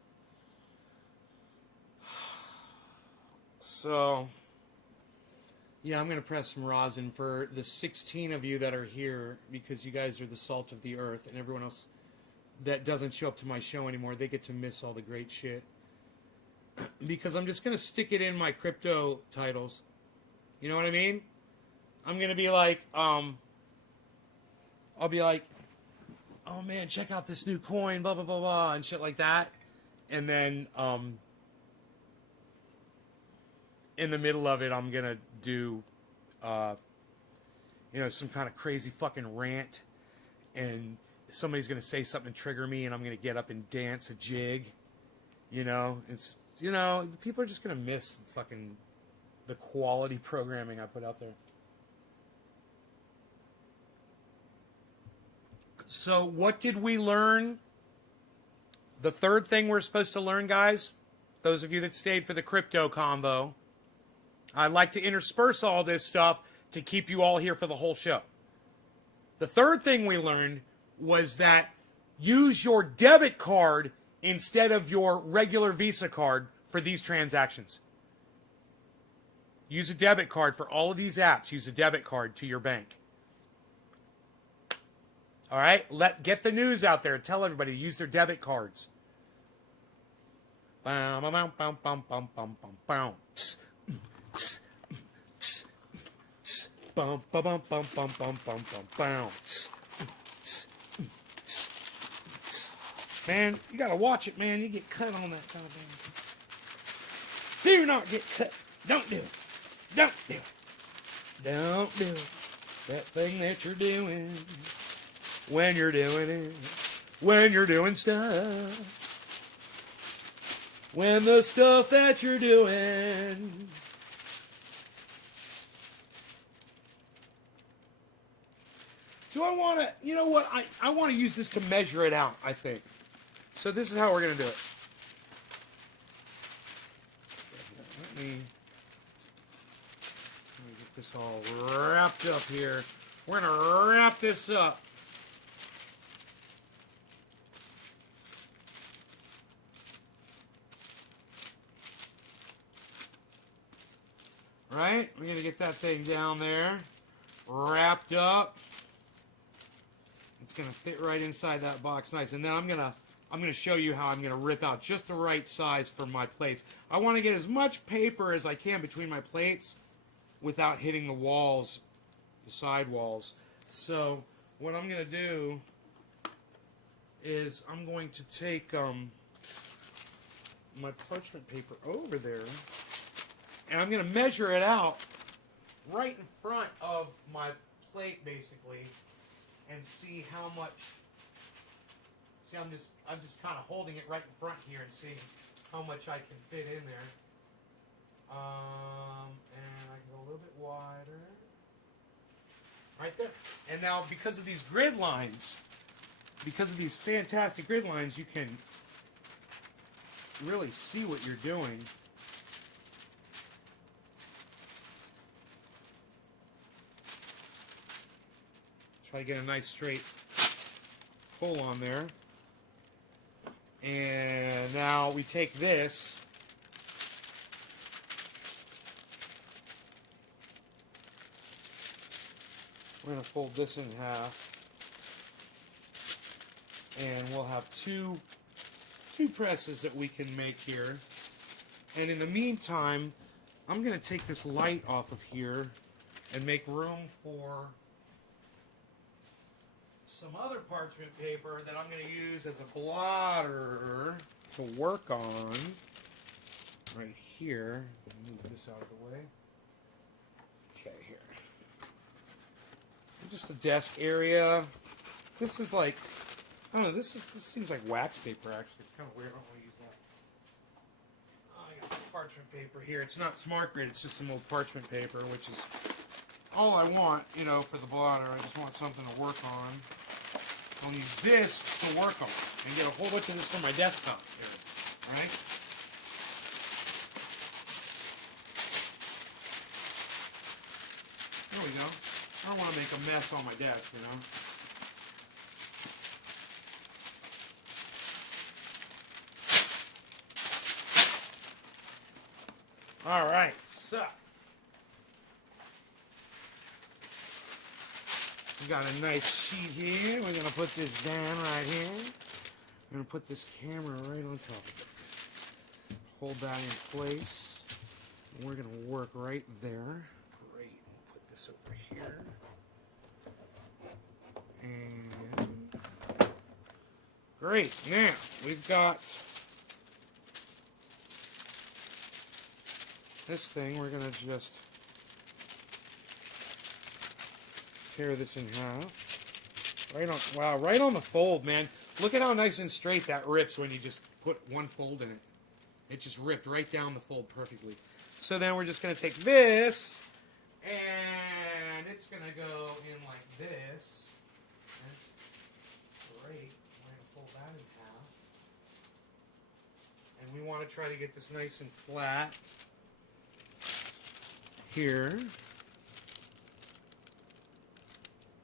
So, yeah, I'm going to press some rosin for the 16 of you that are here because you guys are the salt of the earth, and everyone else that doesn't show up to my show anymore, they get to miss all the great shit. Because I'm just going to stick it in my crypto titles. You know what I mean? I'm going to be like, I'll be like, oh man, check out this new coin, blah, blah, blah, blah, and shit like that. And then, in the middle of it, I'm going to do, some kind of crazy fucking rant. And somebody's going to say something to trigger me, and I'm going to get up and dance a jig. People are just going to miss the quality programming I put out there. So what did we learn? The third thing we're supposed to learn, guys, those of you that stayed for the crypto convo, I'd like to intersperse all this stuff to keep you all here for the whole show. The third thing we learned was that use your debit card instead of your regular Visa card for these transactions. Use a debit card for all of these apps. Use a debit card to your bank. All right? Get the news out there. Tell everybody to use their debit cards. Man, you gotta watch it, man. You get cut on that kind of thing. Do not get cut. Don't do it. Don't do it. Don't do it. That thing that you're doing. When you're doing it. When you're doing stuff. When the stuff that you're doing. Do I want to, you know what? I want to use this to measure it out, I think. So this is how we're going to do it. Let me get this all wrapped up here. We're going to wrap this up. Right? We're going to get that thing down there. Wrapped up. It's going to fit right inside that box nice. And then I'm going to show you how I'm going to rip out just the right size for my plates. I want to get as much paper as I can between my plates without hitting the walls, the side walls. So what I'm going to do is I'm going to take my parchment paper over there, and I'm going to measure it out right in front of my plate, basically, and see how much. See, I'm just kind of holding it right in front here and seeing how much I can fit in there. And I can go a little bit wider. Right there. And now, because of these grid lines, because of these fantastic grid lines, you can really see what you're doing. Try to get a nice straight pull on there. And now we take this. We're going to fold this in half. And we'll have two 2 presses that we can make here. And in the meantime, I'm going to take this light off of here and make room for some other parchment paper that I'm going to use as a blotter to work on right here. Move this out of the way. Okay, here. Just a desk area. This is like, I don't know, this seems like wax paper actually. It's kind of weird. I don't want to use that. Oh, I got some parchment paper here. It's not Smart Grid, it's just some old parchment paper, which is all I want, you know, for the blotter. I just want something to work on. I'll use this to work on and get a whole bunch of this for my desktop here. Alright? There we go. I don't want to make a mess on my desk, you know. Alright, so we got a nice sheet here. We're going to put this down right here. We're going to put this camera right on top of it. Hold that in place. And we're going to work right there. Great. We'll put this over here. And great. Now, we've got this thing. We're going to just tear this in half. Right on, wow, right on the fold, man. Look at how nice and straight that rips when you just put one fold in it. It just ripped right down the fold perfectly. So then we're just going to take this, and it's going to go in like this. That's great. We're going to fold that in half. And we want to try to get this nice and flat here.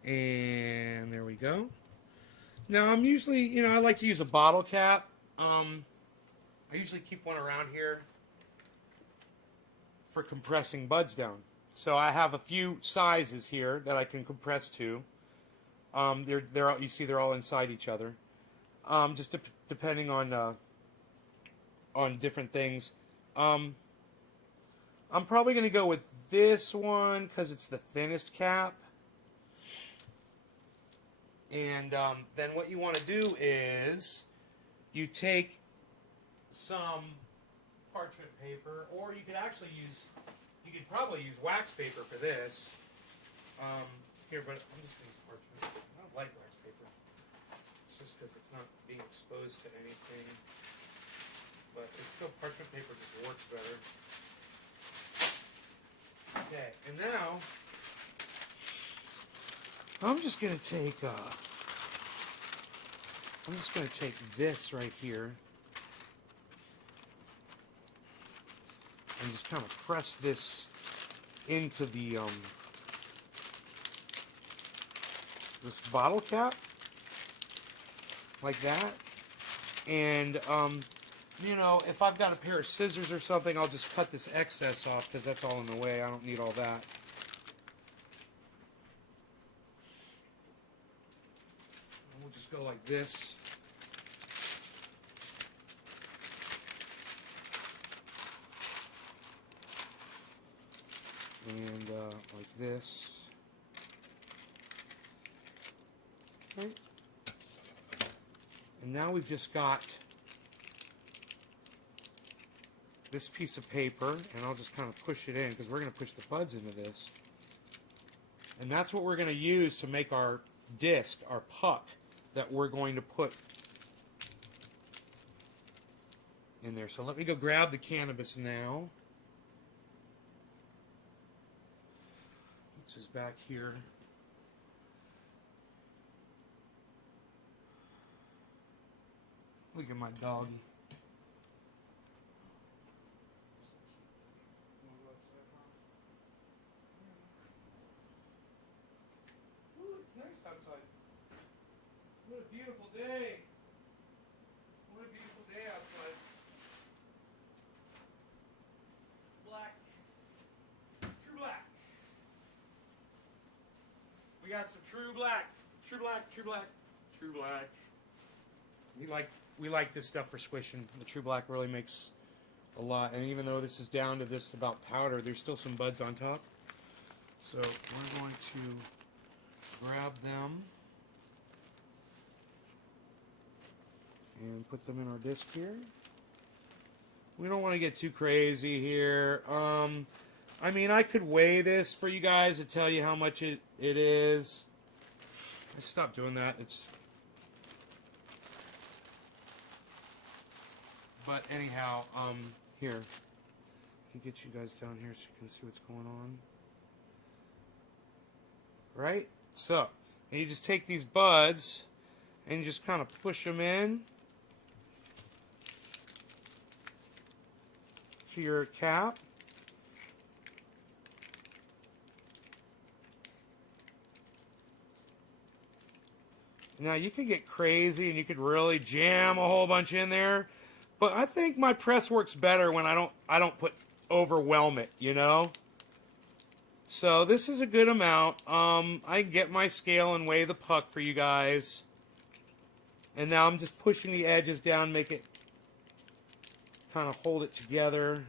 And there we go. Now I'm usually, you know, I like to use a bottle cap. I usually keep one around here for compressing buds down. So I have a few sizes here that I can compress to. You see they're all inside each other. Just depending on different things. I'm probably going to go with this one because it's the thinnest cap. And then what you want to do is you take some parchment paper, or you could probably use wax paper for this. Here, but I'm just going to use parchment. I don't like wax paper. It's just because it's not being exposed to anything. But it's still, parchment paper just works better. Okay, and now I'm just going to take this right here and just kind of press this into the this bottle cap like that. And you know, if I've got a pair of scissors or something, I'll just cut this excess off because that's all in the way. I don't need all that. We'll just go like this. And like this. Okay. And now we've just got this piece of paper, and I'll just kind of push it in because we're going to push the buds into this. And that's what we're going to use to make our disc, our puck, that we're going to put in there. So let me go grab the cannabis now. Which is back here. Look at my doggy. Ooh, it's nice outside. What a beautiful day. What a beautiful day outside. Black. True black. We got some true black. True black, true black, true black. We like we like this stuff for squishing. The True Black really makes a lot. And even though this is down to just about powder, there's still some buds on top. So we're going to grab them and put them in our disc here. We don't want to get too crazy here. I mean, I could weigh this for you guys to tell you how much it is. I stopped doing that. But anyhow, here. Let me get you guys down here so you can see what's going on. Right? So, and you just take these buds and you just kind of push them in to your cap. Now you could get crazy and you could really jam a whole bunch in there, but I think my press works better when I don't overwhelm it, you know. So this is a good amount. I can get my scale and weigh the puck for you guys, and now I'm just pushing the edges down, make it kind of hold it together.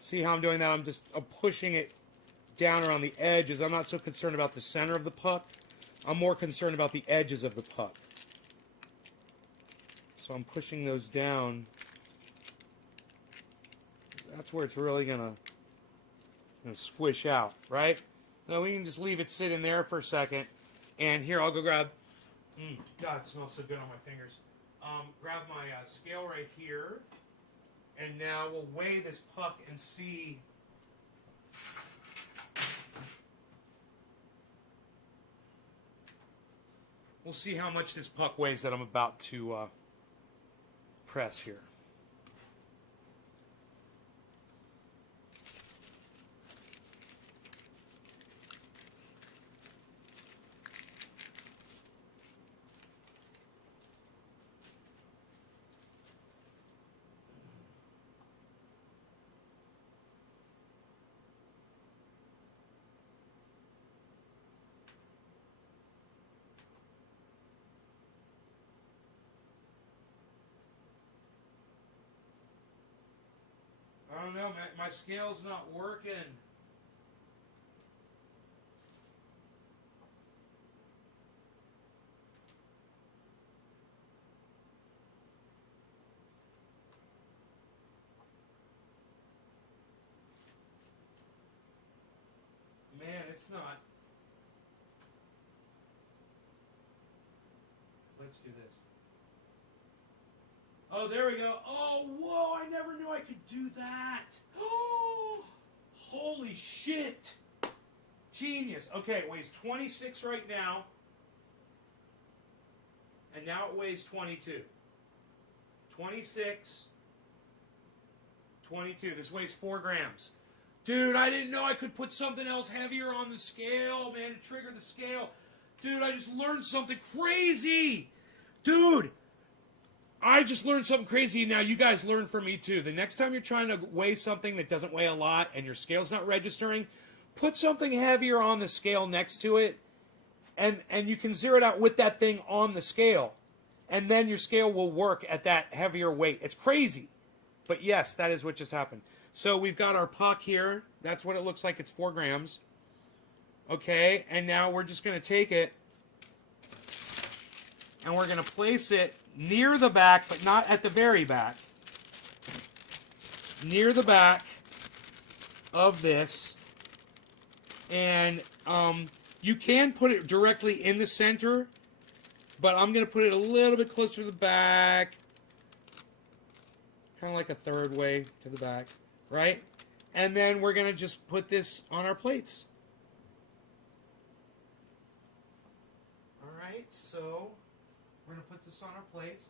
See how I'm doing that? I'm pushing it down around the edges. I'm not so concerned about the center of the puck. I'm more concerned about the edges of the puck. So I'm pushing those down. That's where it's really gonna squish out, right? Now we can just leave it sit in there for a second. And here, I'll go grab, God, it smells so good on my fingers. Grab my scale right here. And now we'll weigh this puck and see. We'll see how much this puck weighs that I'm about to press here. I don't know, my scale's not working. Man, it's not. Let's do this. Oh, there we go. Oh, whoa, I never knew I could do that. Oh, holy shit. Genius. Okay, it weighs 26 right now. And now it weighs 22. 26, 22. This weighs 4 grams. Dude, I didn't know I could put something else heavier on the scale, man, to trigger the scale. Dude, I just learned something crazy. Dude, I just learned something crazy. Now you guys learn from me too. The next time you're trying to weigh something that doesn't weigh a lot and your scale's not registering, put something heavier on the scale next to it, and you can zero it out with that thing on the scale. And then your scale will work at that heavier weight. It's crazy. But yes, that is what just happened. So we've got our puck here. That's what it looks like. It's 4 grams. Okay, and now we're just going to take it and we're going to place it near the back, but not at the very back. Near the back of this. And you can put it directly in the center, but I'm going to put it a little bit closer to the back. Kind of like a third way to the back, right? And then we're going to just put this on our plates. All right, so we're going to put this on our plates.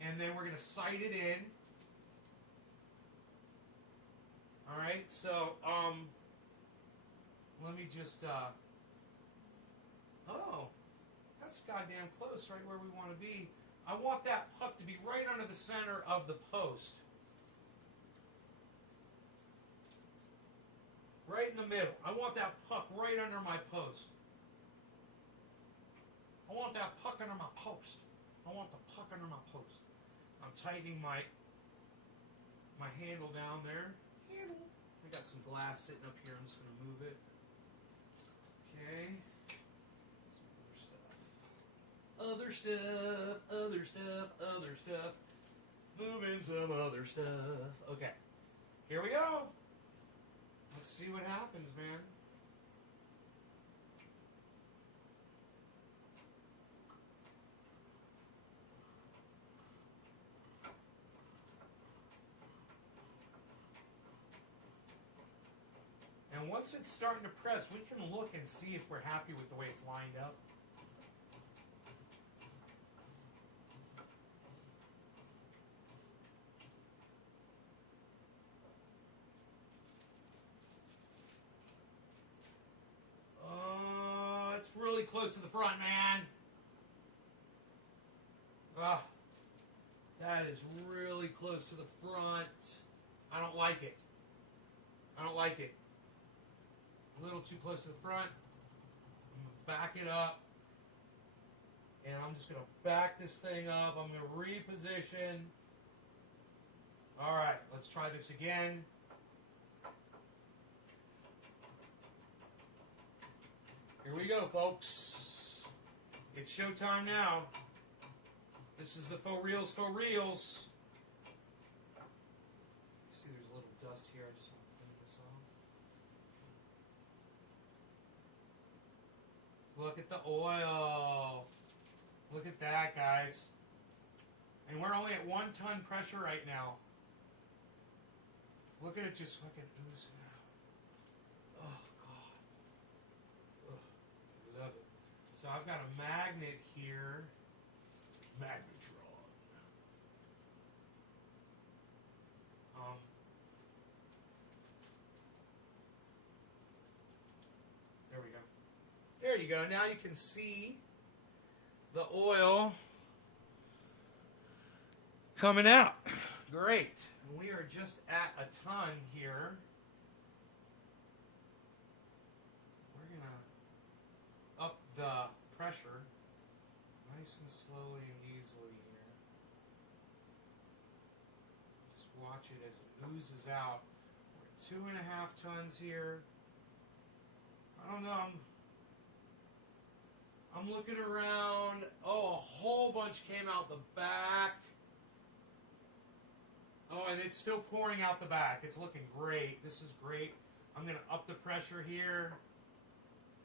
And then we're going to sight it in. All right, so let me just, oh, that's goddamn close, right where we want to be. I want that puck to be right under the center of the post. Right in the middle. I want that puck right under my post. I want that puck under my post. I want the puck under my post. I'm tightening my handle down there. Handle. I got some glass sitting up here. I'm just going to move it. Okay. Some other stuff. Other stuff. Other stuff. Moving some other stuff. Okay. Here we go. Let's see what happens, man. And once it's starting to press, we can look and see if we're happy with the way it's lined up. It's really close to the front, man. That is really close to the front. I don't like it. I don't like it. A little too close to the front. I'm going to back it up. And I'm just going to back this thing up. I'm going to reposition. All right, let's try this again. Here we go, folks. It's showtime now. This is the faux reels, faux reels. See, there's a little dust here. I just want to clean this off. Look at the oil. Look at that, guys. And we're only at 1 ton pressure right now. Look at it just fucking oozing out. Oh, God. Ugh, love it. So I've got a magnet here. Magnetron. There we go. There you go. Now you can see the oil coming out. Great. And we are just at a ton here. We're going to up the pressure nice and slowly and easily here. Just watch it as it oozes out. We're at 2.5 tons here. I don't know. I'm looking around. Oh, a whole bunch came out the back. Oh, and it's still pouring out the back. It's looking great. This is great. I'm going to up the pressure here.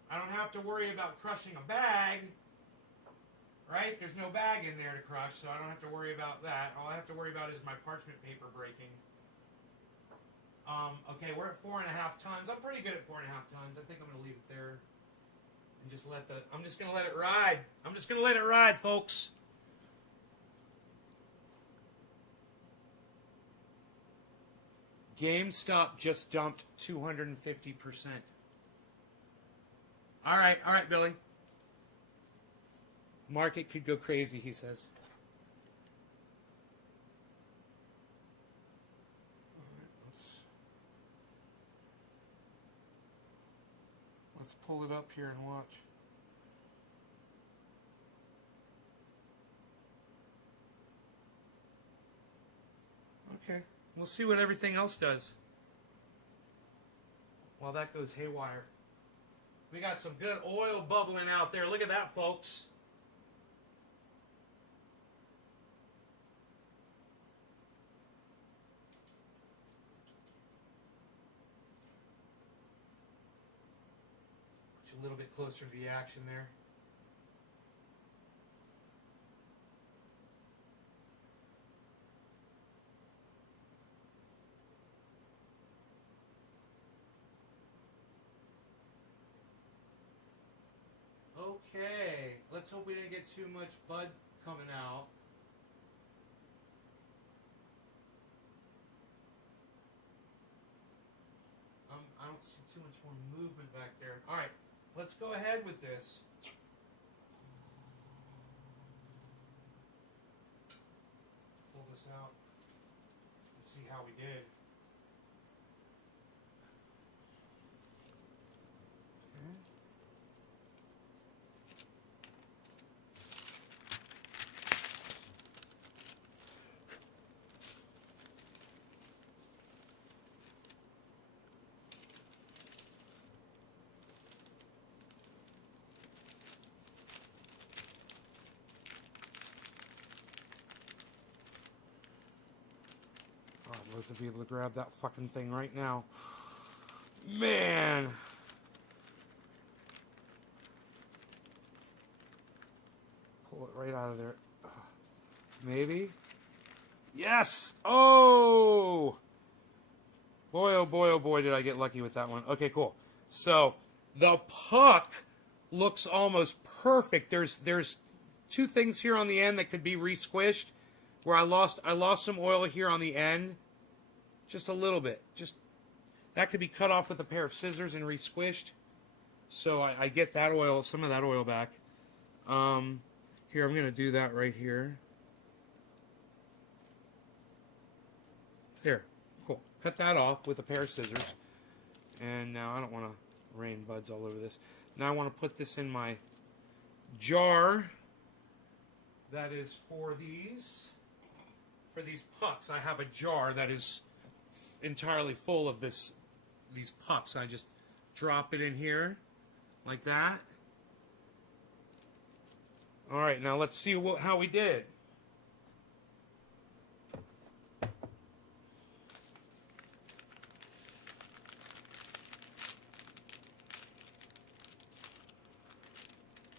I don't have to worry about crushing a bag. Right? There's no bag in there to crush, so I don't have to worry about that. All I have to worry about is my parchment paper breaking. Okay, we're at 4.5 tons. I'm pretty good at 4.5 tons. I think I'm going to leave it there. And just let the... I'm just going to let it ride. I'm just going to let it ride, folks. GameStop just dumped 250%. All right, Billy. Market could go crazy, he says. All right, let's pull it up here and watch. Okay, we'll see what everything else does. While that goes haywire. We got some good oil bubbling out there. Look at that, folks. A little bit closer to the action there. Okay, let's hope we didn't get too much bud coming out. I don't see too much more movement back there. All right. Let's go ahead with this. Let's pull this out and see how we did. Oh, I'd love to be able to grab that fucking thing right now. Man. Pull it right out of there. Maybe. Yes! Oh! Boy, oh boy, did I get lucky with that one. Okay, cool. So, the puck looks almost perfect. There's two things here on the end that could be re-squished. Where I lost some oil here on the end. Just a little bit. Just that could be cut off with a pair of scissors and re-squished. So I get that oil, some of that oil back. Here, I'm going to do that right here. There. Cool. Cut that off with a pair of scissors. And now I don't want to rain buds all over this. Now I want to put this in my jar. That is for these pucks. I have a jar that is entirely full of these pucks. I just drop it in here like that. All right, now let's see how we did.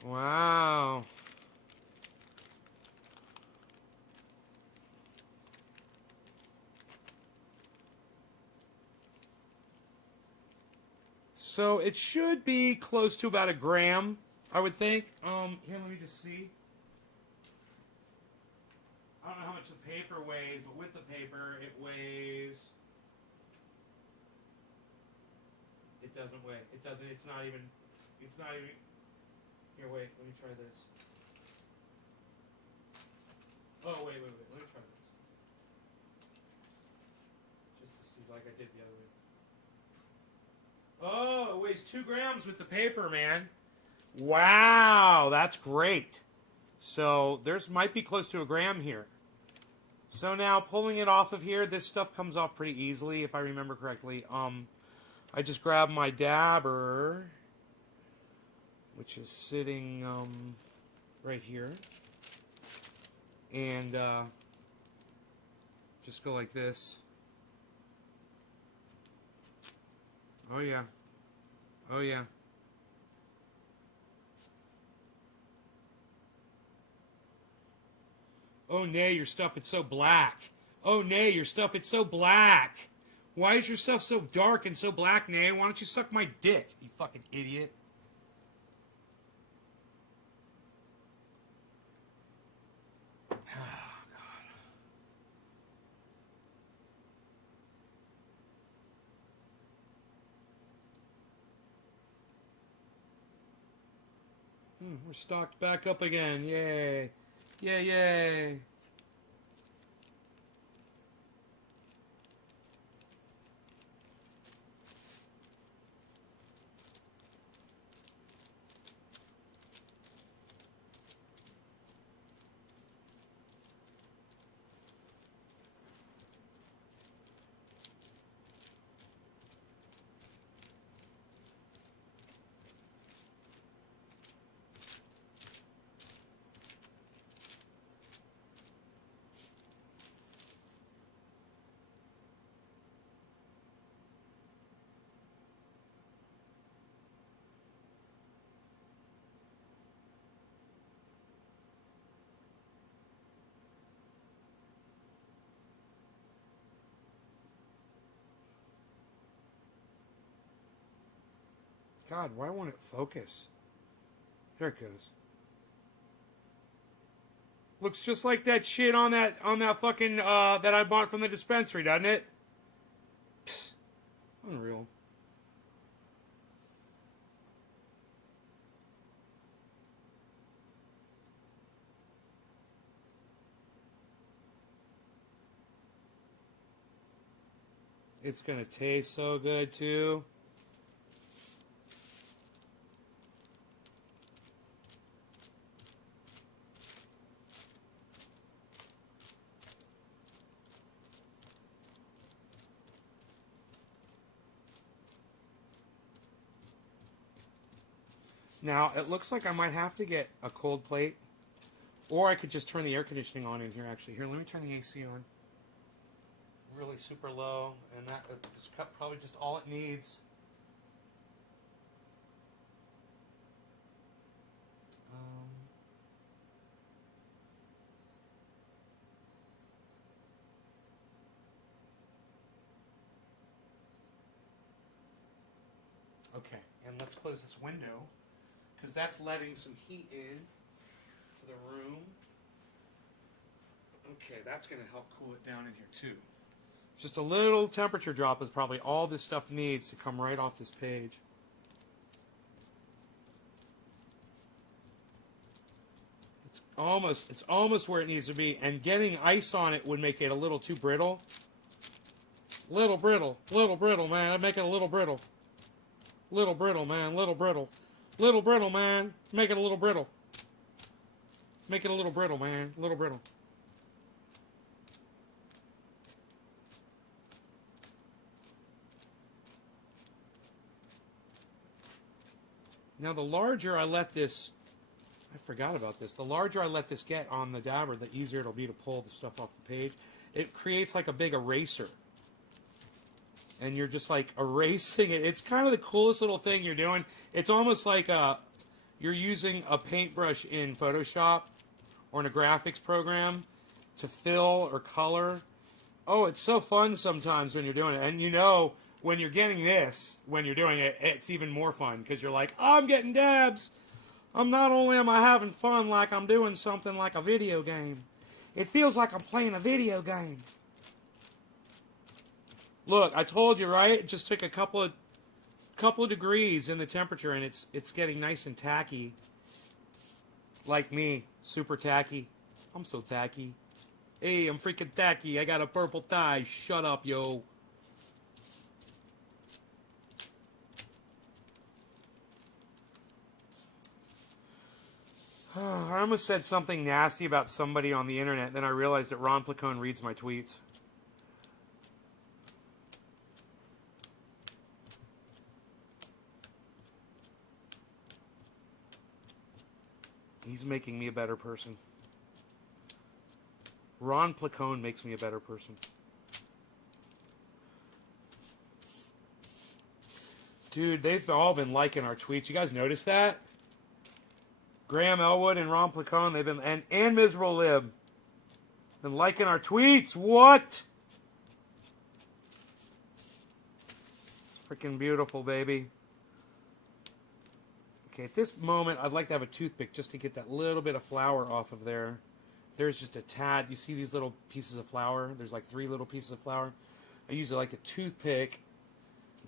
Wow. So it should be close to about a gram, I would think. Here, let me just see. I don't know how much the paper weighs, but with the paper, it weighs. It doesn't weigh. It doesn't. It's not even. Here, wait. Let me try this. Oh, wait. Let me try this. Just to see, like I did the other way. Oh, it weighs 2 grams with the paper, man. Wow, that's great. So might be close to a gram here. So now pulling it off of here, this stuff comes off pretty easily, if I remember correctly. I just grab my dabber, which is sitting right here, and just go like this. Oh yeah. Oh yeah. Oh nay, your stuff, it's so black. Oh nay, your stuff, it's so black. Why is your stuff so dark and so black, nay? Why don't you suck my dick, you fucking idiot? We're stocked back up again. Yay. Yay, yay. God, why won't it focus? There it goes. Looks just like that shit on that fucking that I bought from the dispensary, doesn't it? Psst. Unreal. It's gonna taste so good too. Now, it looks like I might have to get a cold plate. Or I could just turn the air conditioning on in here, actually. Here, let me turn the AC on. really super low, and that is probably just all it needs. Okay, and let's close this window because that's letting some heat in to the room. Okay, that's going to help cool it down in here too. Just a little temperature drop is probably all this stuff needs to come right off this page. It's almost where it needs to be, and getting ice on it would make it a little too brittle. Little brittle, man. I'd make it a little brittle. Little brittle, man. Little brittle. Little brittle, man. Make it a little brittle. Make it a little brittle, man. Little brittle. Now the larger I let this, I forgot about this. The larger I let this get on the dabber, the easier it'll be to pull the stuff off the page. It creates like a big eraser. And you're just like erasing it. It's kind of the coolest little thing you're doing. It's almost like you're using a paintbrush in Photoshop or in a graphics program to fill or color. Oh, it's so fun sometimes when you're doing it. And you know, when you're getting this, when you're doing it, it's even more fun because you're like, oh, I'm getting dabs. Not only am I having fun like I'm doing something like a video game. It feels like I'm playing a video game. Look, I told you, right? It just took a couple of degrees in the temperature, and it's getting nice and tacky. Like me, super tacky. I'm so tacky. Hey, I'm freaking tacky. I got a purple tie. Shut up, yo. I almost said something nasty about somebody on the internet, then I realized that Ron Placone reads my tweets. He's making me a better person. Ron Placone makes me a better person. Dude, they've all been liking our tweets. You guys notice that? Graham Elwood and Ron Placone, they've been, and Miserable Lib, been liking our tweets. What? It's freaking beautiful, baby. Okay, at this moment, I'd like to have a toothpick just to get that little bit of flour off of there. There's just a tad. You see these little pieces of flour? There's like 3 little pieces of flour. I use it like a toothpick.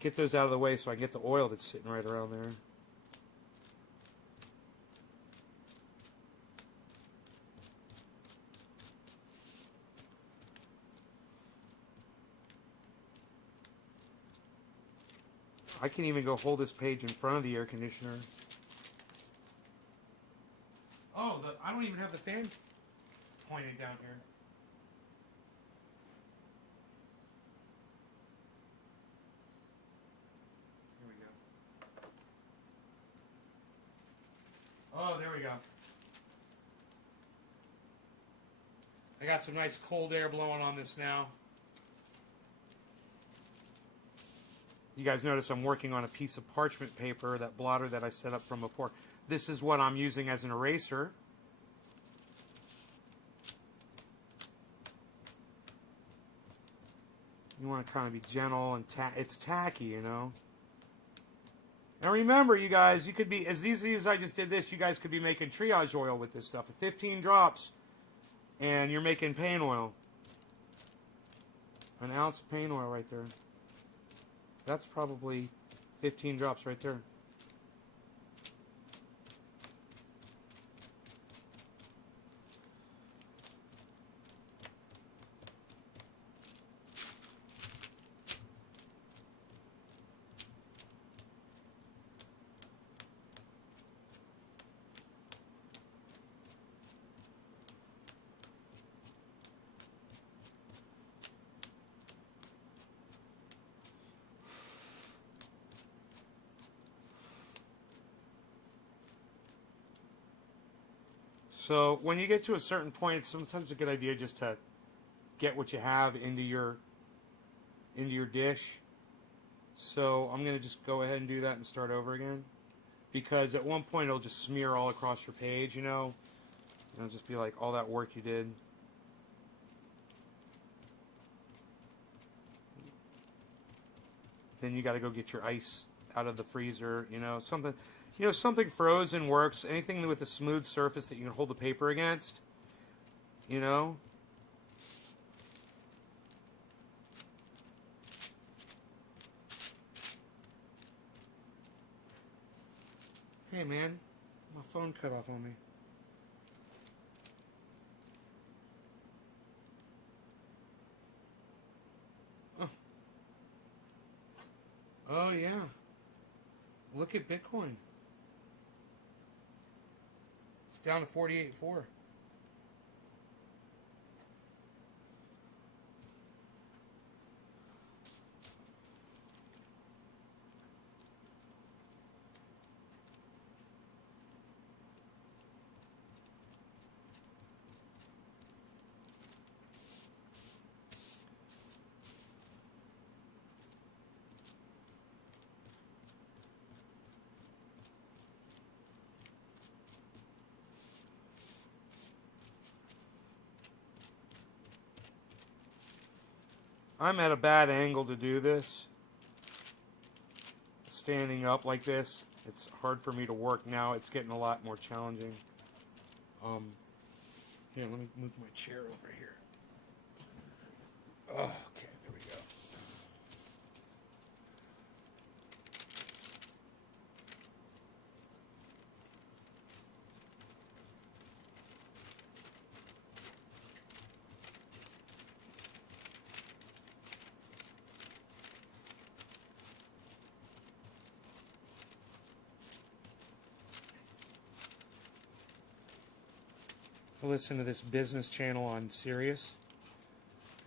Get those out of the way so I can get the oil that's sitting right around there. I can even go hold this page in front of the air conditioner. Oh, I don't even have the fan pointed down here. Here we go. Oh, there we go. I got some nice cold air blowing on this now. You guys notice I'm working on a piece of parchment paper, that blotter that I set up from before. This is what I'm using as an eraser. You want to kind of be gentle and it's tacky, you know. And remember, you guys, you could be, as easy as I just did this, you guys could be making triage oil with this stuff. 15 drops, and you're making paint oil. An ounce of paint oil right there. That's probably 15 drops right there. So when you get to a certain point, it's sometimes a good idea just to get what you have into your into your dish. So I'm going to just go ahead and do that and start over again. Because at one point it'll just smear all across your page, you know. It'll just be like all that work you did. Then you got to go get your ice out of the freezer, you know. Something frozen works. Anything with a smooth surface that you can hold the paper against, you know. Hey man, my phone cut off on me. Oh yeah. Look at Bitcoin. It's down to 48.4. I'm at a bad angle to do this. Standing up like this, it's hard for me to work now. It's getting a lot more challenging. Here, let me move my chair over here. Oh, okay, there we go. I listen to this business channel on Sirius,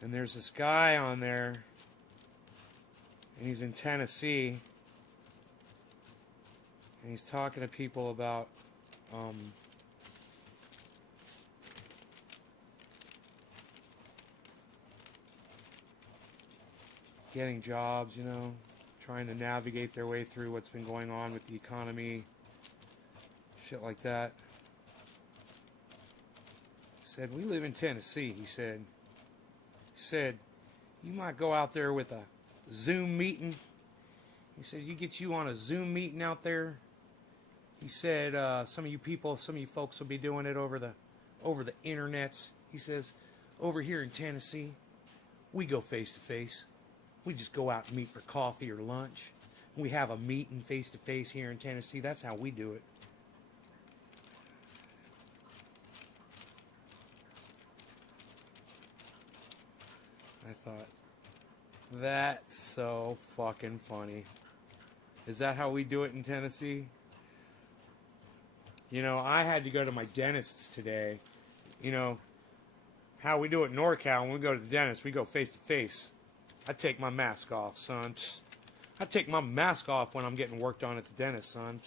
and there's this guy on there, and he's in Tennessee, and he's talking to people about getting jobs, you know, trying to navigate their way through what's been going on with the economy, shit like that. Said, we live in Tennessee, he said, you might go out there with a Zoom meeting. He said, you get you on a Zoom meeting out there. He said, some of you folks will be doing it over the internets. He says, over here in Tennessee, we go face to face. We just go out and meet for coffee or lunch. We have a meeting face to face here in Tennessee. That's how we do it. I thought, that's so fucking funny. Is that how we do it in Tennessee? You know, I had to go to my dentist's today. You know, how we do it in NorCal, when we go to the dentist, we go face to face. I take my mask off, son. I take my mask off when I'm getting worked on at the dentist, son.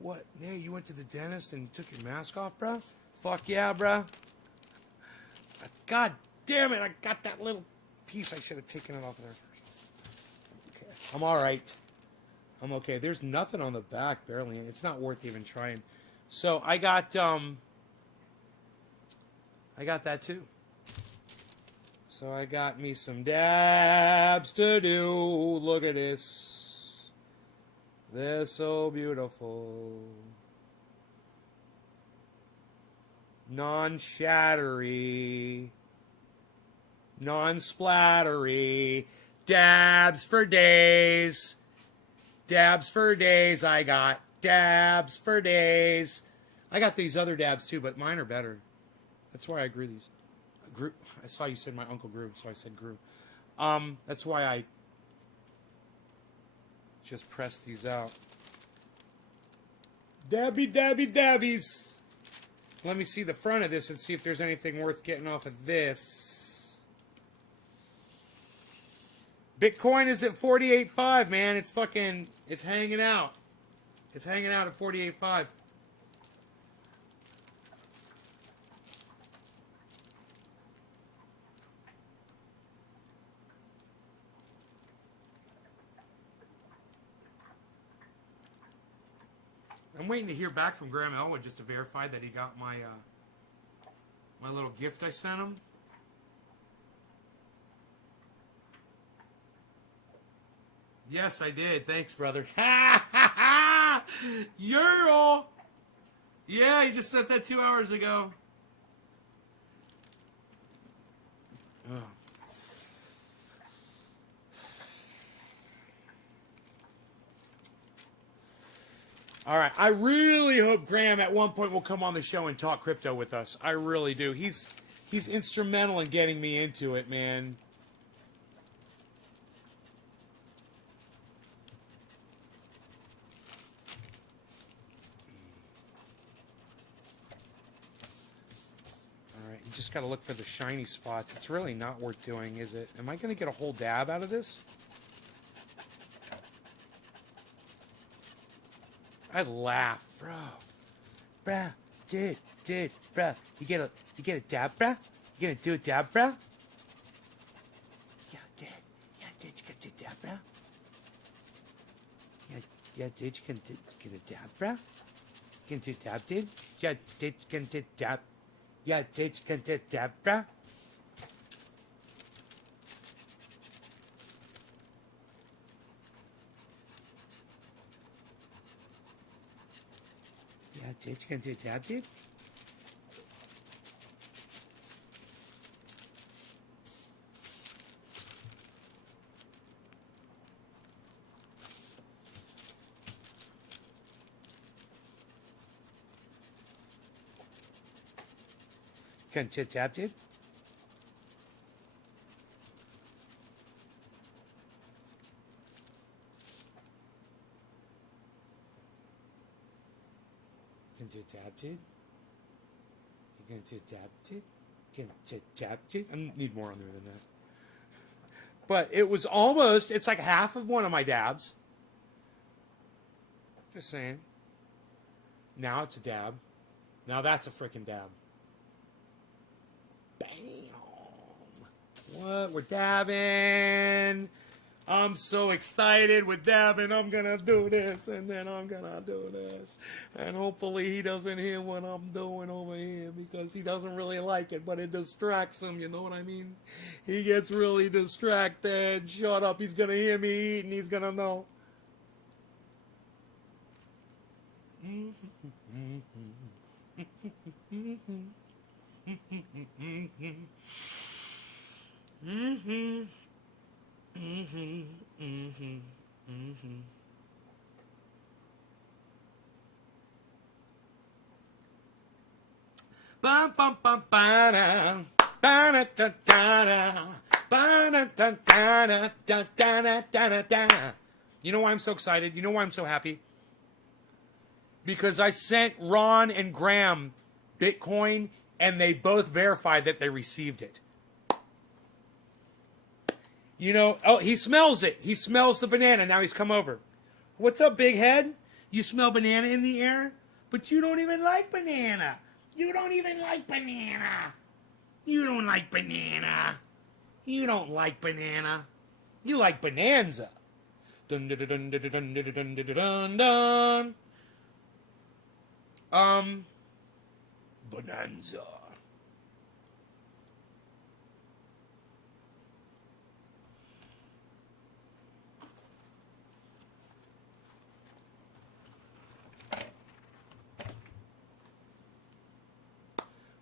What? Nay, you went to the dentist and took your mask off, bro? Fuck yeah, bro. God damn it, I got that little piece. I should have taken it off of there first. Okay. I'm alright. I'm okay. There's nothing on the back, barely. It's not worth even trying. So I got that too. So I got me some dabs to do. Look at this. They're so beautiful. Non-shattery. Non-splattery. Dabs for days. Dabs for days I got. Dabs for days. I got these other dabs too, but mine are better. That's why I grew these. I saw you said my uncle grew, so I said grew. That's why I just pressed these out. Dabby, dabby, dabbies. Let me see the front of this and see if there's anything worth getting off of this. Bitcoin is at 48.5, man. It's hanging out. It's hanging out at 48.5. I'm waiting to hear back from Graham Elwood just to verify that he got my my little gift I sent him. Yes, I did. Thanks, brother. Ha ha ha! Euro! Yeah, he just sent that 2 hours ago. Oh. All right. I really hope Graham at one point will come on the show and talk crypto with us. I really do. He's instrumental in getting me into it, man. All right. You just got to look for the shiny spots. It's really not worth doing, is it? Am I going to get a whole dab out of this? I laugh, bro. Bruh, dude, bruh. You get a dab, bruh? You gonna do a dab, bruh? Yeah, dude, you gonna do a dab, bruh? Yeah, dude, you gonna get a dab, bruh? You gonna do a dab, dude? Yeah, dude, you gonna do a dab? Yeah, dude, you gonna do a dab, bruh? Yeah, dude, you gonna do a dab, dude? Gonna do a dab, dude? Gonna do a dab, dude? You gonna do a dab, dude? Gonna do a dab, dude? I need more on there than that. But it was almost, it's like half of one of my dabs. Just saying. Now it's a dab. Now that's a freaking dab. Bam! What? We're dabbing. I'm so excited with dabbing. I'm gonna do this, and then I'm gonna do this. And hopefully he doesn't hear what I'm doing over here, because he doesn't really like it, but it distracts him, you know what I mean? He gets really distracted. Shut up, he's gonna hear me eat, and he's gonna know. Bum bum bum ba da ba da da da ba da da da da da da da. You know why I'm so excited? You know why I'm so happy? Because I sent Ron and Graham Bitcoin, and they both verified that they received it. You know, oh, he smells it. He smells the banana. Now he's come over. What's up, big head? You smell banana in the air? But you don't even like banana. You don't even like banana. You don't like banana. You don't like banana. You like bonanza. Dun dun dun dun dun dun dun dun dun. Bonanza.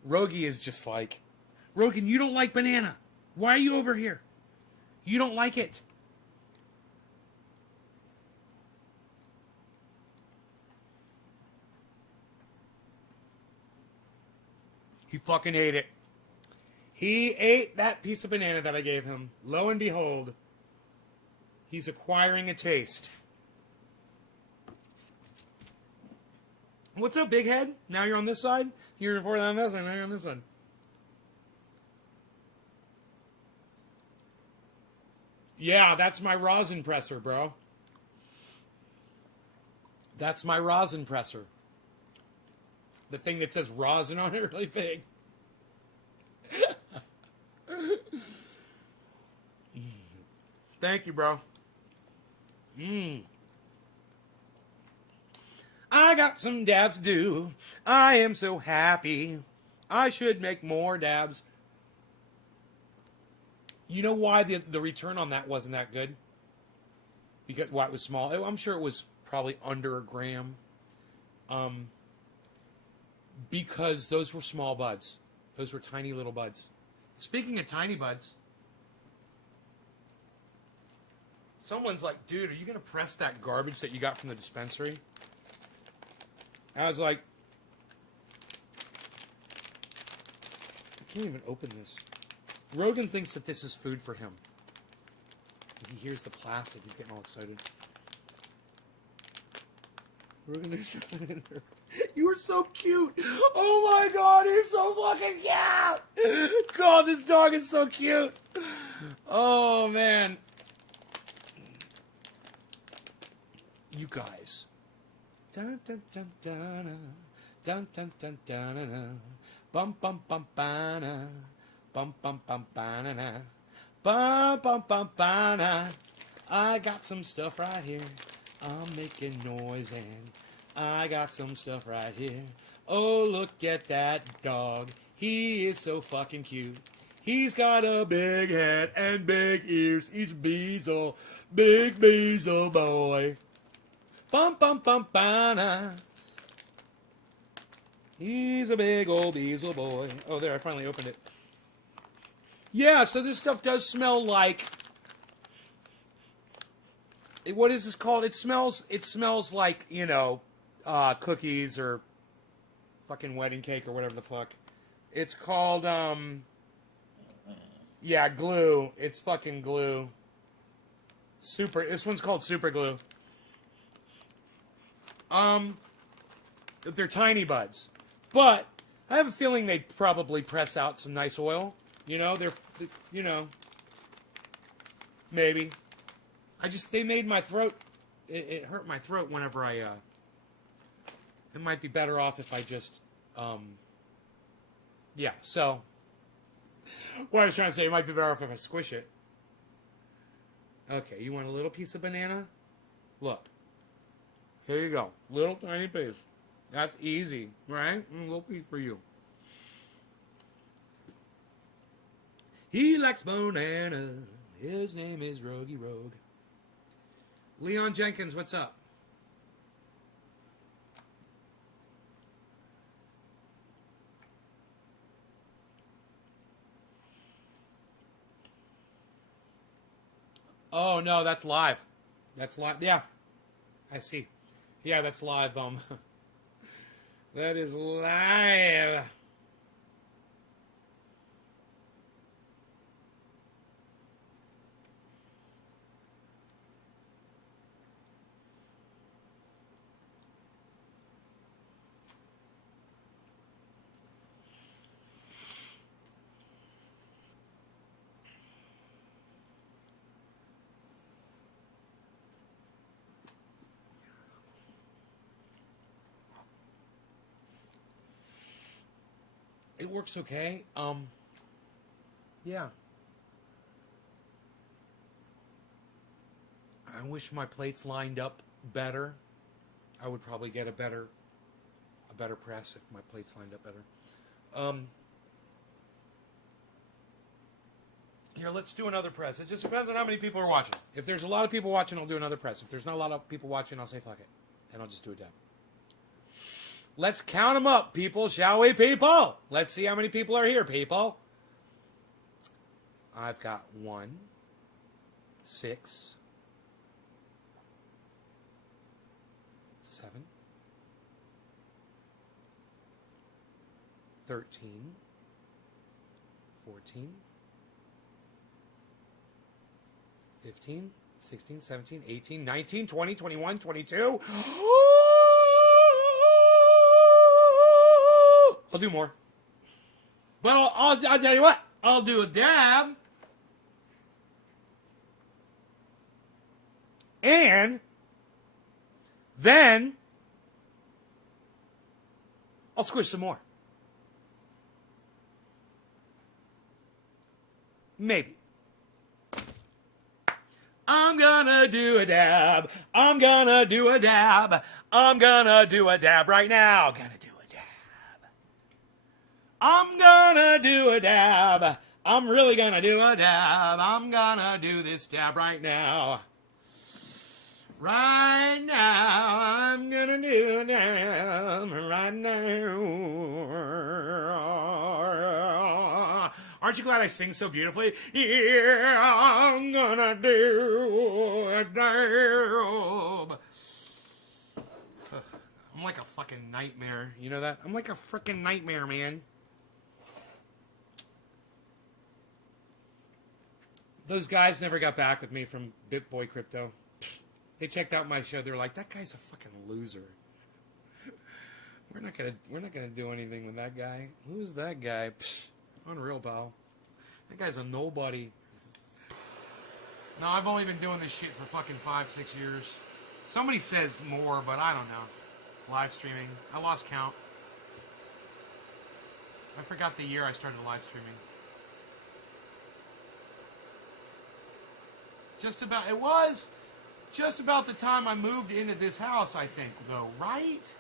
Rogi is just like, Rogan, you don't like banana. Why are you over here? You don't like it. He fucking ate it. He ate that piece of banana that I gave him. Lo and behold, he's acquiring a taste. What's up, big head? Now you're on this side? You're before on this side, now you're on this side. Yeah, that's my rosin presser, bro. That's my rosin presser. The thing that says rosin on it really big. Thank you, bro. I got some dabs to do. I am so happy. I should make more dabs. You know why the return on that wasn't that good? Because why it was small. I'm sure it was probably under a gram. Because those were small buds. Those were tiny little buds. Speaking of tiny buds, someone's like, dude, are you going to press that garbage that you got from the dispensary? I was like, I can't even open this. Rogan thinks that this is food for him. He hears the plastic. He's getting all excited. Rogan, you are so cute. Oh my God, he's so fucking cute. God, this dog is so cute. Oh man. You guys. Dun dun dun dun dun dun dun dun dun. Bum bum bum bana. Bum bum bum bana. Bum bum bum bana. I got some stuff right here. I'm making noise and I got some stuff right here. Oh, look at that dog. He is so fucking cute. He's got a big head and big ears. He's a Beezle, big Beezle boy. Bum bum bum bana. He's a big old Beezle boy. Oh, there, I finally opened it. Yeah, so this stuff does smell like... What is this called? It smells like, you know, cookies or fucking wedding cake or whatever the fuck. It's called, yeah, glue. It's fucking glue. This one's called super glue. They're tiny buds. But I have a feeling they probably press out some nice oil. You know, you know, maybe. They made my throat, it hurt my throat whenever it might be better off if I just, yeah, so, what I was trying to say, it might be better off if I squish it. Okay, you want a little piece of banana? Look, here you go, little tiny piece. That's easy, right? A little piece for you. He likes banana. His name is Rogie Rogue. Leon Jenkins, what's up? Oh, no, that's live. That's live. Yeah, I see. Yeah, that's live. That is live. It works okay. Yeah. I wish my plates lined up better. I would probably get a better press if my plates lined up better. Here, let's do another press. It just depends on how many people are watching. If there's a lot of people watching, I'll do another press. If there's not a lot of people watching, I'll say fuck it. And I'll just do a dab. Let's count them up, people, shall we, people? Let's see how many people are here, people. I've got 1, 6, 7, 13, 14, 15, 16, 17, 18, 19, 20, 21, 22. I'll do more. But I'll tell you what. I'll do a dab. And then I'll squish some more. Maybe. I'm gonna do a dab. I'm gonna do a dab. I'm gonna do a dab right now. Gonna do a dab. I'm gonna do a dab. I'm really gonna do a dab. I'm gonna do this dab right now. Right now, I'm gonna do a dab. Right now. Aren't you glad I sing so beautifully? Yeah, I'm gonna do a dab. I'm like a fucking nightmare. You know that? I'm like a freaking nightmare, man. Those guys never got back with me from BitBoy Crypto. They checked out my show. They were like, "That guy's a fucking loser. We're not gonna do anything with that guy. Who's that guy? Psh, unreal, pal. That guy's a nobody." No, I've only been doing this shit for fucking 5-6 years. Somebody says more, but I don't know. Live streaming. I lost count. I forgot the year I started live streaming. It was just about the time I moved into this house, I think, though, right?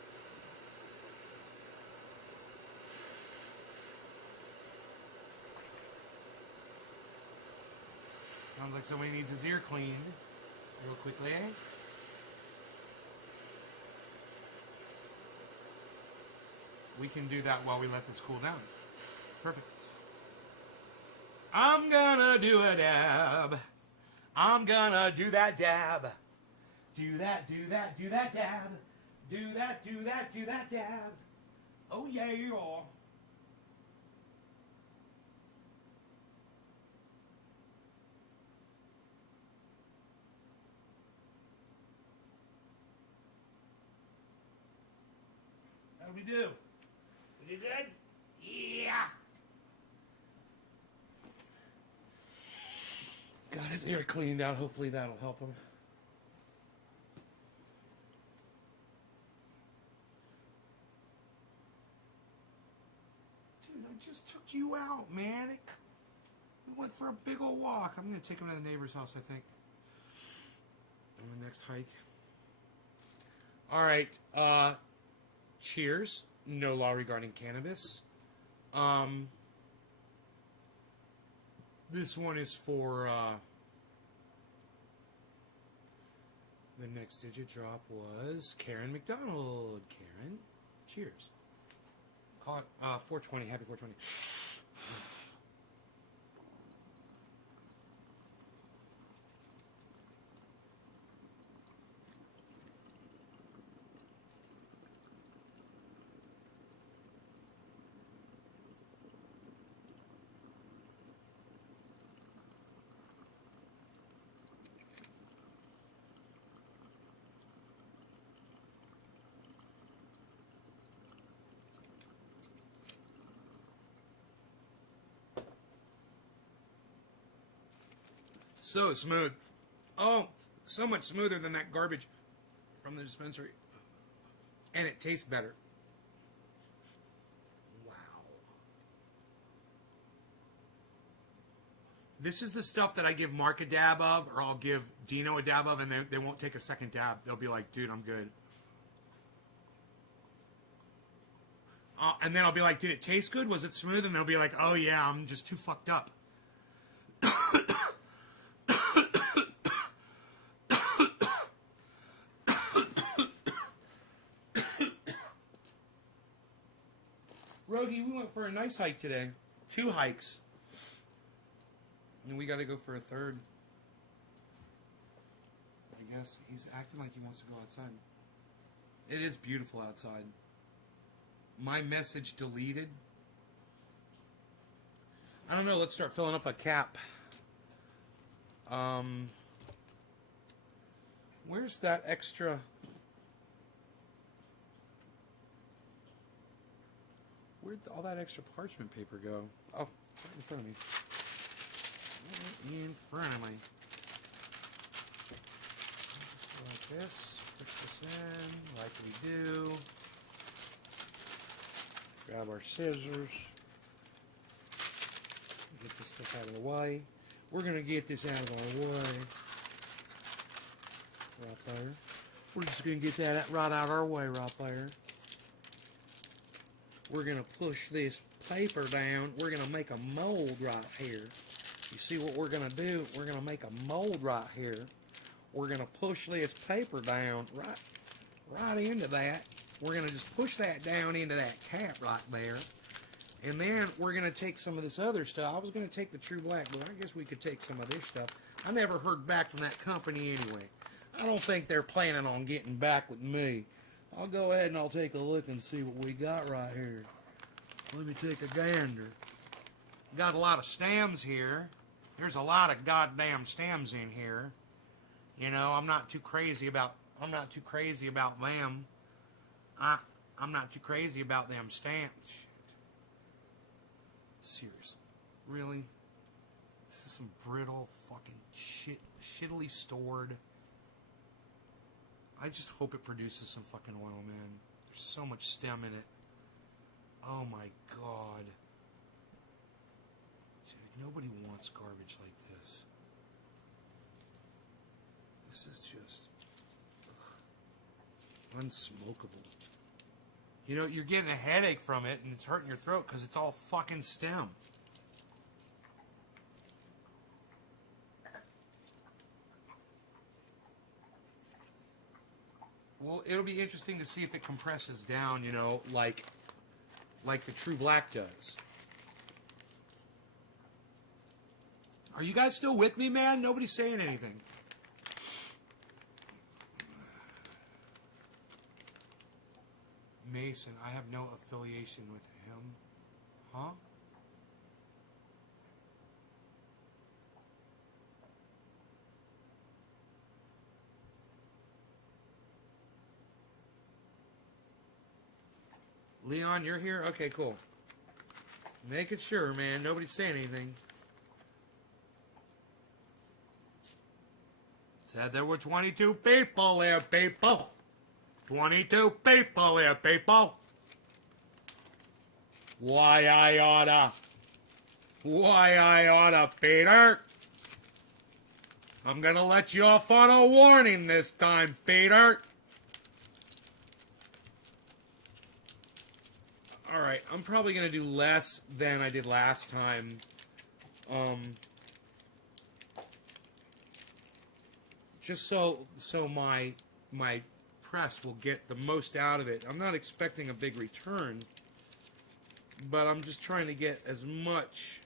Sounds like somebody needs his ear cleaned real quickly, eh? We can do that while we let this cool down. Perfect. I'm gonna do a dab. I'm gonna do that dab. Do that, do that, do that dab. Do that, do that, do that dab. Oh yeah, you are. How do we do? We do good? Yeah. Got his ear cleaned out. Hopefully that'll help him. Dude, I just took you out, man. We went for a big old walk. I'm going to take him to the neighbor's house, I think. On the next hike. All right. Cheers. No law regarding cannabis. This one is for, the next digit drop was Karen McDonald. Karen, cheers. Call it 420. Happy 420. So smooth. Oh, so much smoother than that garbage from the dispensary. And it tastes better. Wow. This is the stuff that I give Mark a dab of, or I'll give Dino a dab of, and they won't take a second dab. They'll be like, dude, I'm good. And then I'll be like, did it taste good? Was it smooth? And they'll be like, oh yeah, I'm just too fucked up. Rogie, we went for a nice hike today. 2 hikes. And we got to go for a third. I guess he's acting like he wants to go outside. It is beautiful outside. My message deleted. I don't know. Let's start filling up a cap. Where's that extra... Where'd all that extra parchment paper go? Oh, it's right in front of me. Right in front of me. Just like this. Put this in like we do. Grab our scissors. Get this stuff out of the way. We're going to get this out of our way. right there. We're just going to get that right out our way right there. We're going to push this paper down. We're going to make a mold right here. You see what we're going to do? We're going to make a mold right here. We're going to push this paper down right into that. We're going to just push that down into that cap right there. And then we're going to take some of this other stuff. I was going to take the True Black, but I guess we could take some of this stuff. I never heard back from that company anyway. I don't think they're planning on getting back with me. I'll go ahead and I'll take a look and see what we got right here. Let me take a gander. Got a lot of stems here. There's a lot of goddamn stems in here. You know, I'm not too crazy about them. I'm not too crazy about them stamps. Seriously. Really? This is some brittle fucking shit, shittily stored. I just hope it produces some fucking oil, man. There's so much stem in it. Oh my god. Dude, nobody wants garbage like this. This is just unsmokable. You know, you're getting a headache from it and it's hurting your throat because it's all fucking stem. Well, it'll be interesting to see if it compresses down, you know, like the True Black does. Are you guys still with me, man? Nobody's saying anything. Mason, I have no affiliation with him. Huh? Leon, you're here? Okay, cool. Making sure, man. Nobody's saying anything. Said there were 22 people there, people. 22 people here, people. Why I oughta, Peter. I'm gonna let you off on a warning this time, Peter. Alright, I'm probably gonna do less than I did last time. Just so my press will get the most out of it. I'm not expecting a big return, but I'm just trying to get as much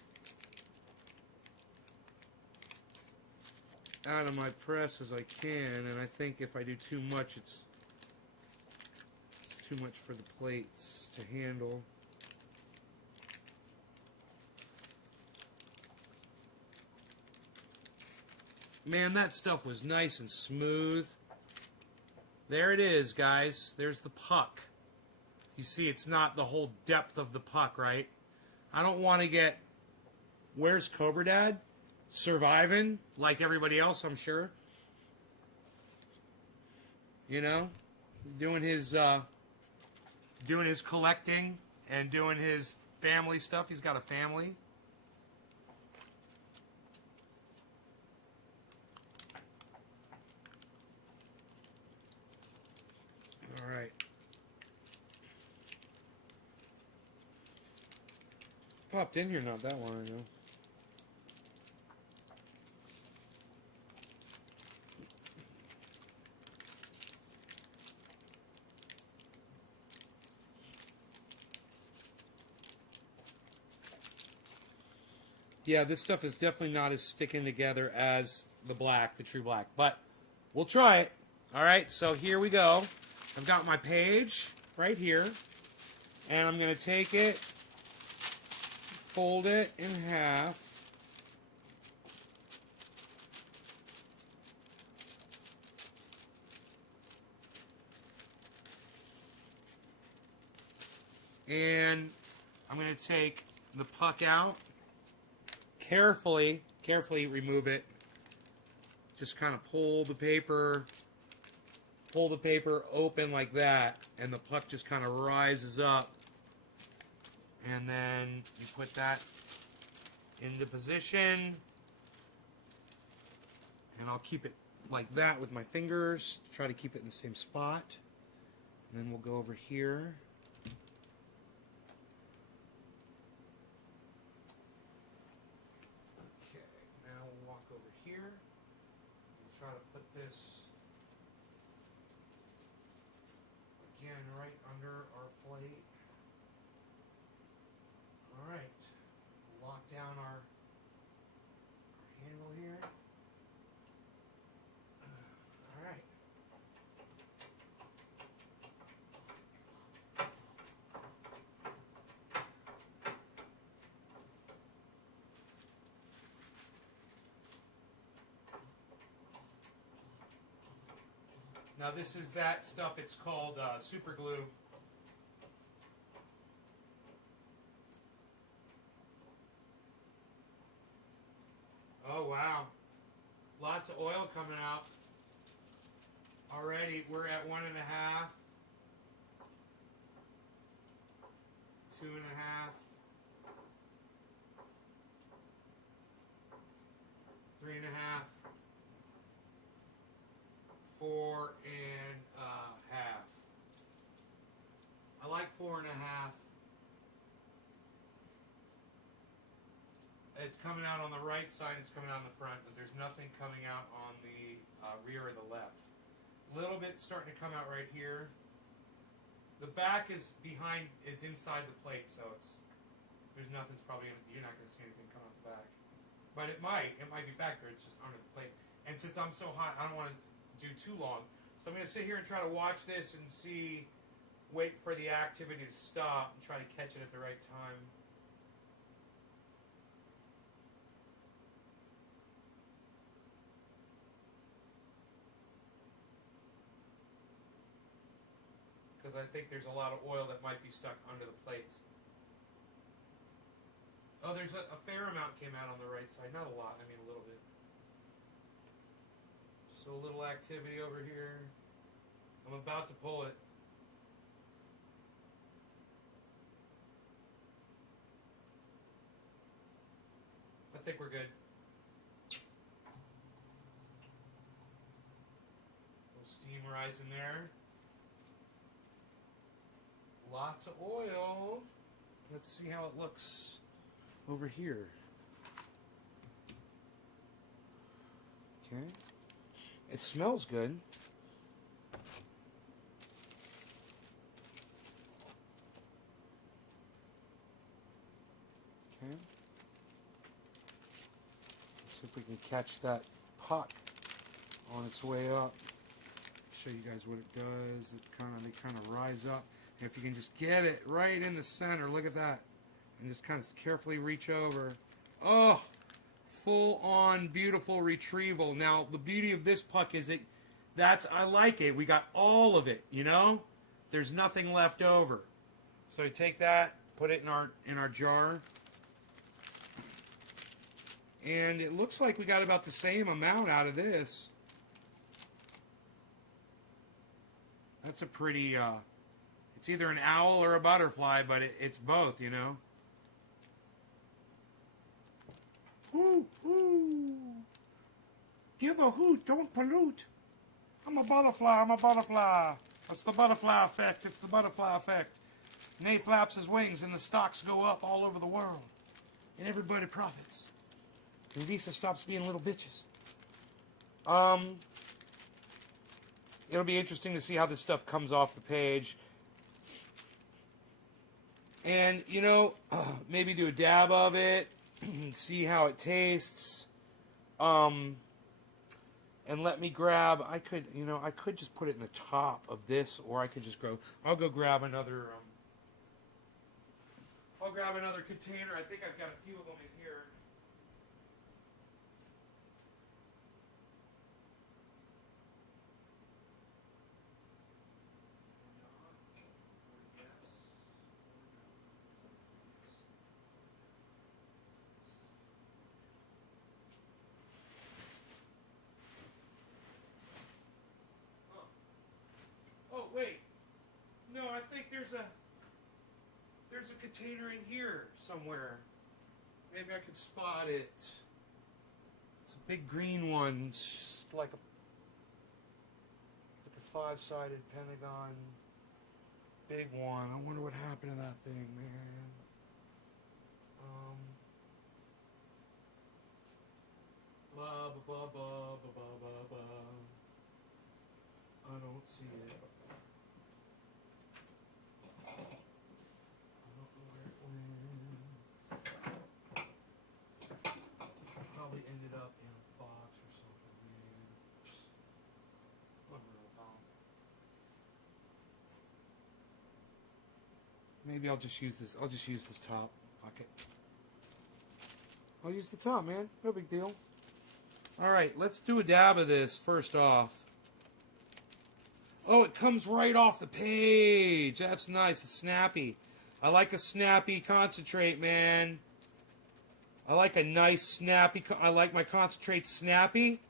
out of my press as I can, and I think if I do too much, it's too much for the plates to handle. Man, that stuff was nice and smooth. There it is, guys. There's the puck. You see, it's not the whole depth of the puck, right? I don't want to get... Where's Cobra Dad? Surviving, like everybody else, I'm sure. You know? Doing his collecting and doing his family stuff. He's got a family. Alright. Popped in here not that long ago. Yeah, this stuff is definitely not as sticking together as the black, the True Black. But we'll try it. Alright, so here we go. I've got my page right here. And I'm going to take it, fold it in half. And I'm going to take the puck out. Carefully remove it. Just kind of pull the paper open like that, and the puck just kind of rises up. And then you put that into position, and I'll keep it like that with my fingers. Try to keep it in the same spot. And then we'll go over here. Okay, now we'll walk over here. We'll try to put this again right under our plate. All right, lock down our handle here. All right. Now this is that stuff, it's called super glue. Oh wow, lots of oil coming out. Already we're at 1.5, 2.5, 3.5, 4.5. I like 4.5. It's coming out on the right side, it's coming out on the front, but there's nothing coming out on the rear or the left. A little bit starting to come out right here. The back is behind, is inside the plate, so there's nothing's probably, you're not going to see anything come out the back. But it might be back there, it's just under the plate. And since I'm so hot, I don't want to do too long. So I'm going to sit here and try to watch this and see, wait for the activity to stop and try to catch it at the right time. Because I think there's a lot of oil that might be stuck under the plates. Oh, there's a fair amount came out on the right side. Not a lot, I mean a little bit. So a little activity over here. I'm about to pull it. I think we're good. A little steam rising there. Lots of oil. Let's see how it looks over here. Okay. It smells good. Okay. See if we can catch that puck on its way up. Show you guys what it does. They kind of rise up. And if you can just get it right in the center, look at that. And just kind of carefully reach over. Oh, full on beautiful retrieval. Now, the beauty of this puck is I like it. We got all of it, you know? There's nothing left over. So we take that, put it in our jar. And it looks like we got about the same amount out of this. That's a pretty, it's either an owl or a butterfly, but it's both, you know. Woo, woo. Give a hoot, don't pollute. I'm a butterfly. It's the butterfly effect, Nay flaps his wings and the stocks go up all over the world. And everybody profits. And Visa stops being little bitches. It'll be interesting to see how this stuff comes off the page. And, you know, maybe do a dab of it, see how it tastes. And let me grab, I could just put it in the top of this, or I could just I'll go grab another, container. I think I've got a few of them in here. Wait, no, I think there's a container in here somewhere. Maybe I could spot it. It's a big green one. It's like 5-sided Pentagon. Big one. I wonder what happened to that thing, man. Blah, blah, blah, blah, blah, blah, blah. I don't see it. I don't know where it went. Probably ended up in a box or something, man. Unreal, pal. Maybe I'll just use this. I'll just use this top. Fuck it. I'll use the top, man. No big deal. All right, let's do a dab of this first off. Oh, it comes right off the page. That's nice. It's snappy. I like a snappy concentrate, man. I like a nice snappy. I like my concentrate snappy.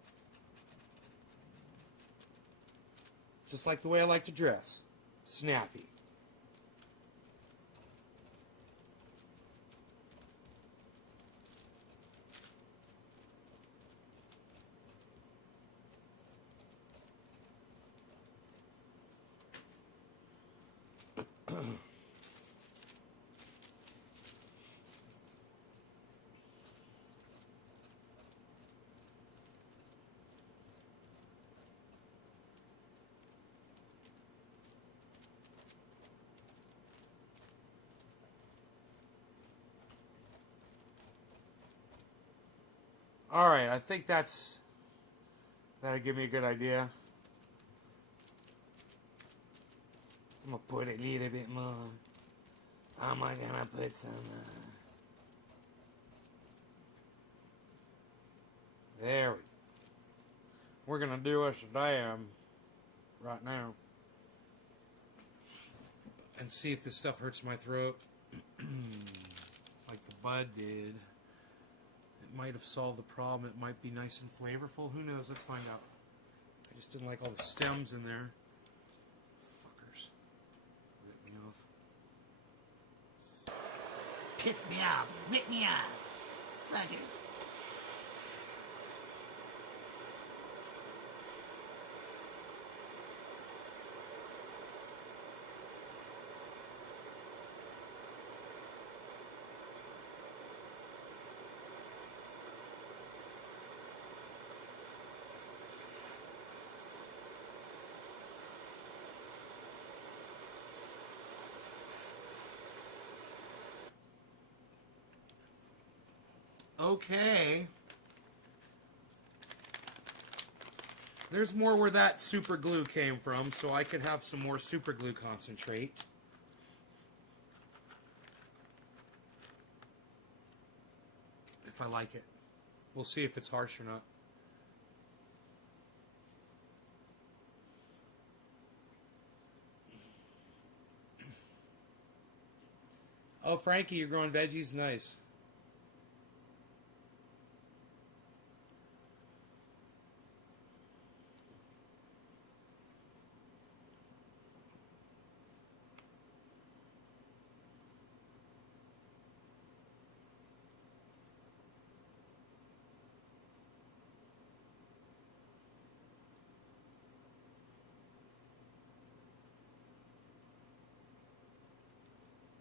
Just like the way I like to dress. Snappy. All right, I think that'll give me a good idea. I'm gonna put a little bit more. I'm gonna put some. There we go. We're gonna do us a dab right now and see if this stuff hurts my throat like the bud did. It might have solved the problem. It might be nice and flavorful. Who knows? Let's find out. I just didn't like all the stems in there. Fuckers. Rip me off. Piss me off. Rip me off. Fuckers. Okay. There's more where that super glue came from, so I could have some more super glue concentrate. If I like it. We'll see if it's harsh or not. Oh, Frankie, you're growing veggies? Nice.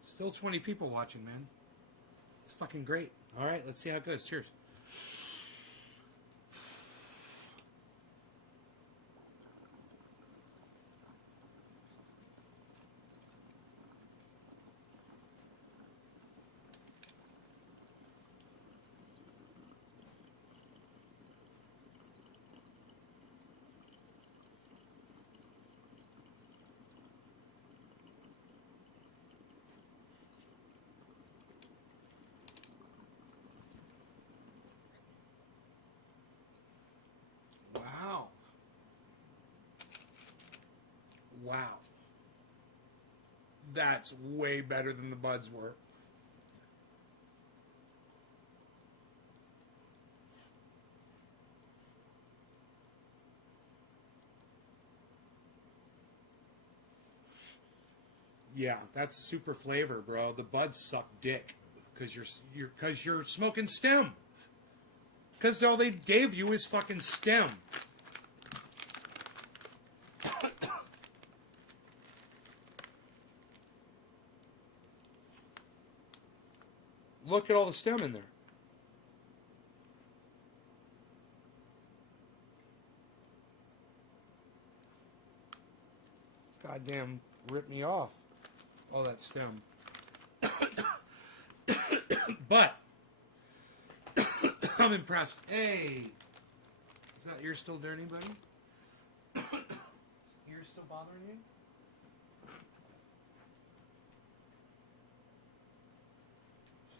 Still 20 people watching, man. It's fucking great. All right, let's see how it goes. Cheers. Wow. Wow. That's way better than the buds were. Yeah, that's super flavor, bro. The buds suck dick because you're smoking stem. Because all they gave you is fucking stem. look at all the stem in there. Goddamn, rip me off. All that stem. But I'm impressed. Hey, is that ear still dirty, buddy? Ear still bothering you? Do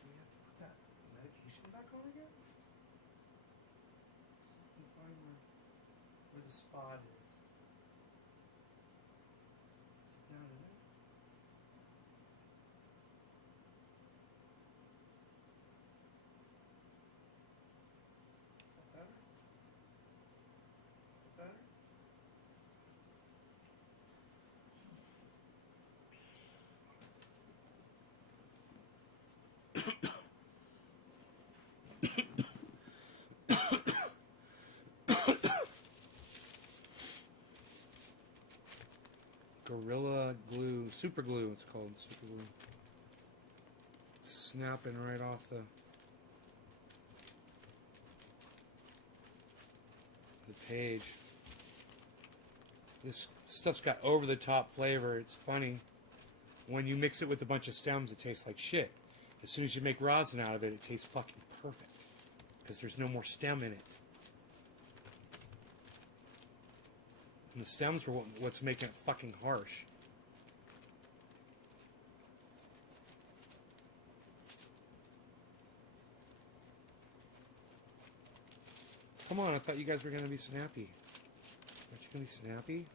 we have to put that medication back on again? Let's see if we find where the spot is. Is it down in there? Is that better? Is that better? Gorilla Glue, Super Glue, it's called Super Glue. Snapping right off the page. This stuff's got over the top flavor. It's funny. When you mix it with a bunch of stems, it tastes like shit. As soon as you make rosin out of it, it tastes fucking perfect. Because there's no more stem in it. And the stems were what's making it fucking harsh. Come on, I thought you guys were going to be snappy. Aren't you going to be snappy?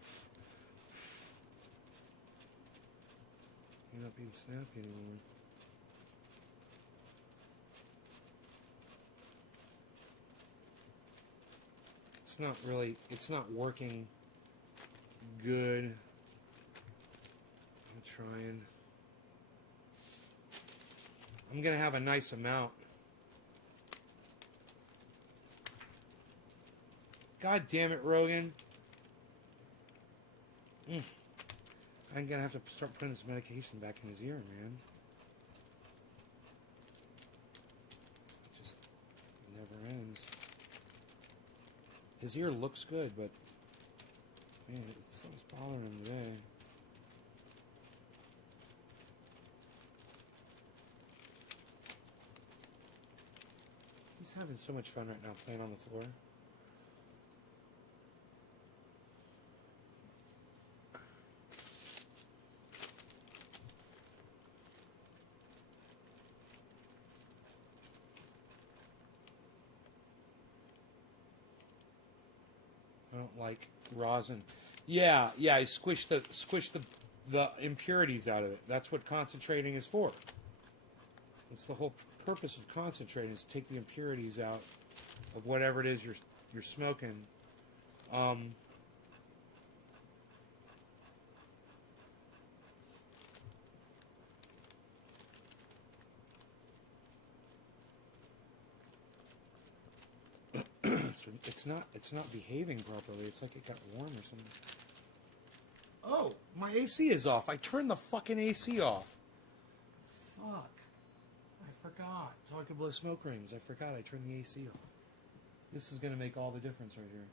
You're not being snappy anymore. It's not working good. I'm trying. I'm going to have a nice amount. God damn it, Rogan. I'm going to have to start putting this medication back in his ear, man. It just never ends. His ear looks good, but man, it's something's bothering him today. He's having so much fun right now playing on the floor. I don't like rosin. Yeah, I squish the impurities out of it. That's what concentrating is for. That's the whole purpose of concentrating, is to take the impurities out of whatever it is you're smoking. It's not behaving properly. It's like it got warm or something. Oh, my AC is off. I turned the fucking AC off. Fuck. I forgot. So I could blow smoke rings. I forgot I turned the AC off. This is going to make all the difference right here.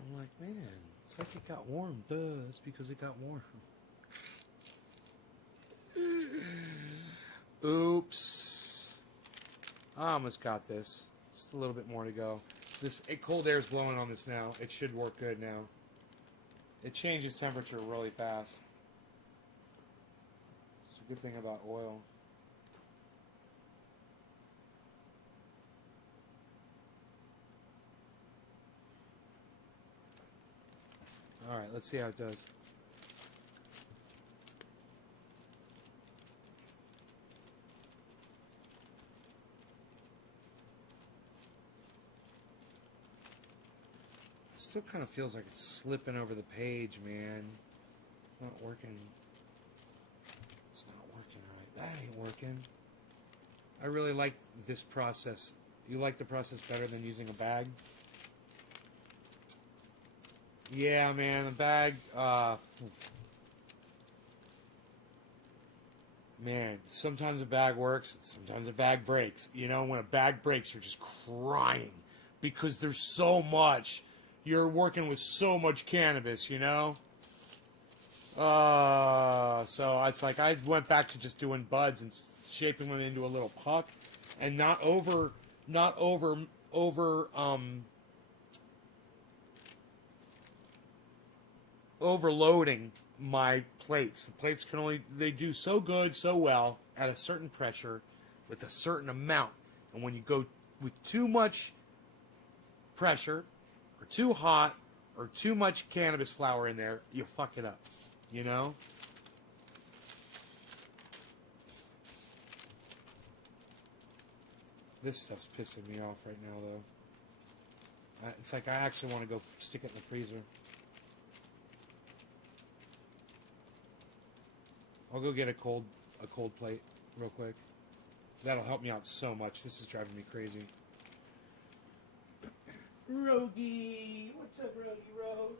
I'm like, man, it's like it got warm. Duh, it's because it got warm. Oops. I almost got this. Just a little bit more to go. Cold air is blowing on this now. It should work good now. It changes temperature really fast. It's a good thing about oil. Alright, let's see how it does. Still kind of feels like it's slipping over the page, man. Not working. It's not working right. That ain't working. I really like this process. You like the process better than using a bag? Yeah, man, the bag, Man, sometimes a bag works, sometimes a bag breaks. You know, when a bag breaks, you're just crying because there's so much. You're working with so much cannabis, you know? So it's like I went back to just doing buds and shaping them into a little puck and not overloading my plates. The plates can only they do so good, so well at a certain pressure with a certain amount. And when you go with too much pressure or too hot or too much cannabis flower in there, you fuck it up. You know? This stuff's pissing me off right now though. It's like I actually want to go stick it in the freezer. I'll go get a cold plate real quick. That'll help me out so much. This is driving me crazy. Rogie, what's up, Rogie Rogue?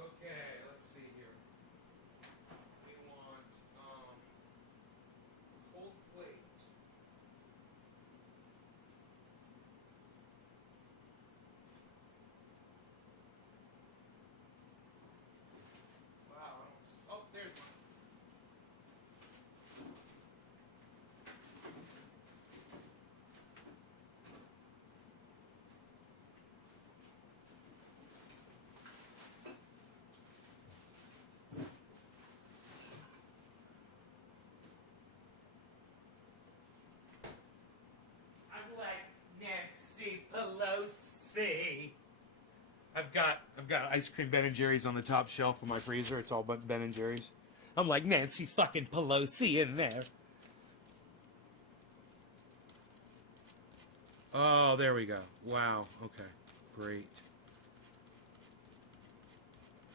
Okay, let's see here. We want cold plate. Wow, I don't, oh, there's one. I'm like Nancy Pelosi. I've got ice cream Ben and Jerry's on the top shelf of my freezer. It's all but Ben and Jerry's. I'm like Nancy fucking Pelosi in there. Oh, there we go. Wow. Okay. Great.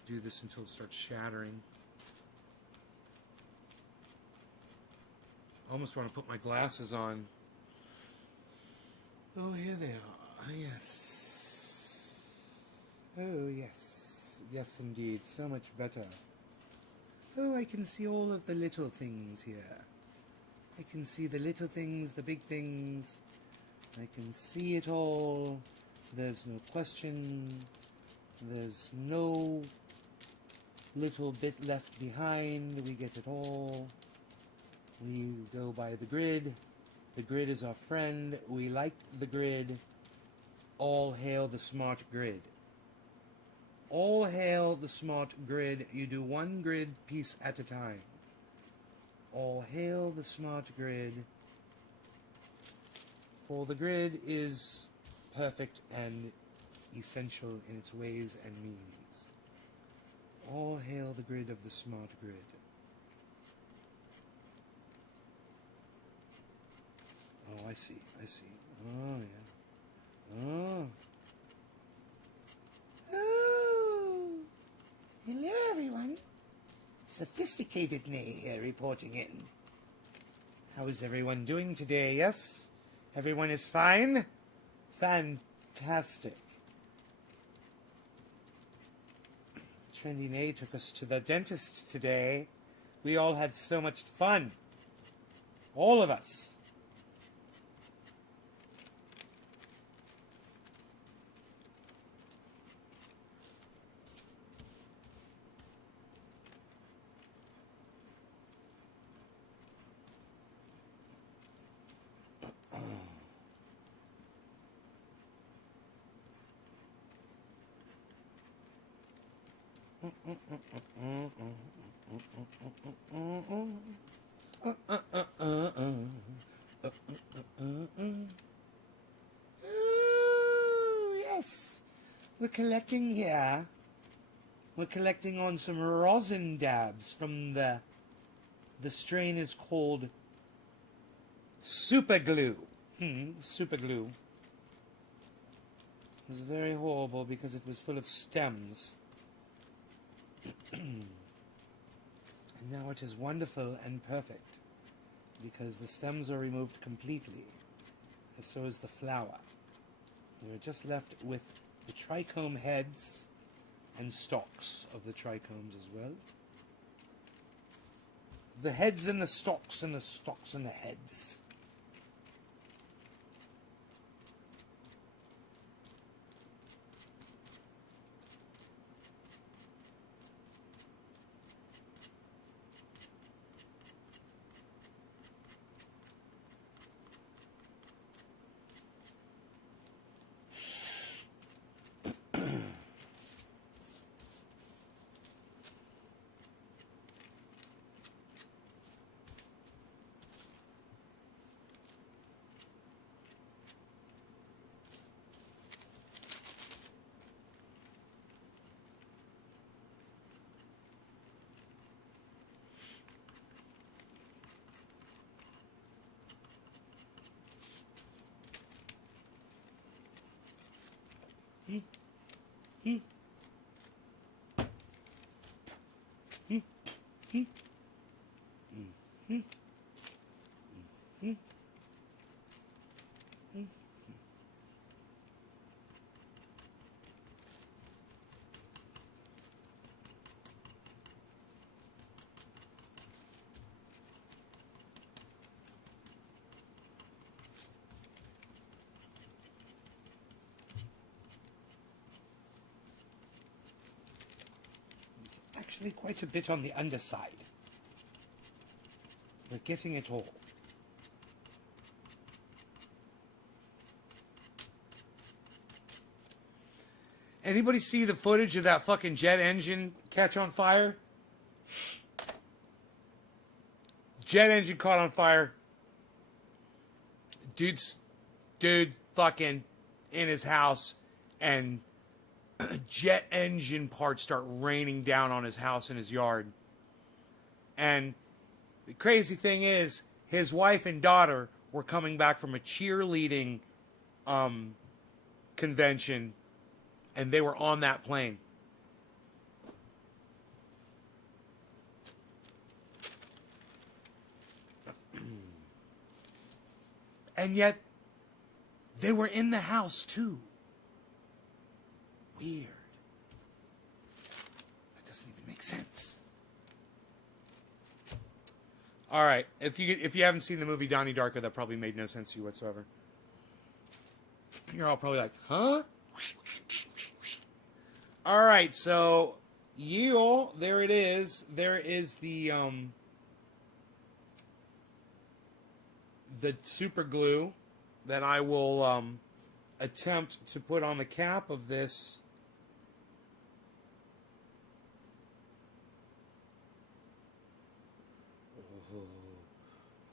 Do this until it starts shattering. I almost want to put my glasses on. Oh, here they are. Yes. Oh, yes. Yes, indeed. So much better. Oh, I can see all of the little things here. I can see the little things, the big things. I can see it all. There's no question. There's no little bit left behind. We get it all. We go by the grid. The grid is our friend. We like the grid. All hail the smart grid. All hail the smart grid. You do one grid piece at a time. All hail the smart grid. For the grid is perfect and essential in its ways and means. All hail the grid of the smart grid. Oh, I see. Oh, yeah. Oh. Oh. Hello, everyone. Sophisticated Nay here reporting in. How is everyone doing today, yes? Everyone is fine? Fantastic. Trendy Nay took us to the dentist today. We all had so much fun. All of us. Oh, yes. We're collecting here. We're collecting on some rosin dabs from the strain is called Super Glue. Super Glue. It was very horrible because it was full of stems. And now it is wonderful and perfect because the stems are removed completely, and so is the flower. We're just left with the trichome heads and stalks of the trichomes as well. The heads and the stalks and the stalks and the heads. Actually, quite a bit on the underside. We're getting it all. Anybody see the footage of that fucking jet engine catch on fire? Jet engine caught on fire. Dude fucking in his house, and jet engine parts start raining down on his house and his yard. And the crazy thing is, his wife and daughter were coming back from a cheerleading convention, and they were on that plane. And yet, they were in the house too. Weird. That doesn't even make sense. All right, if you haven't seen the movie Donnie Darko, that probably made no sense to you whatsoever. You're all probably like, huh? All right, so there it is. There is the super glue that I will attempt to put on the cap of this.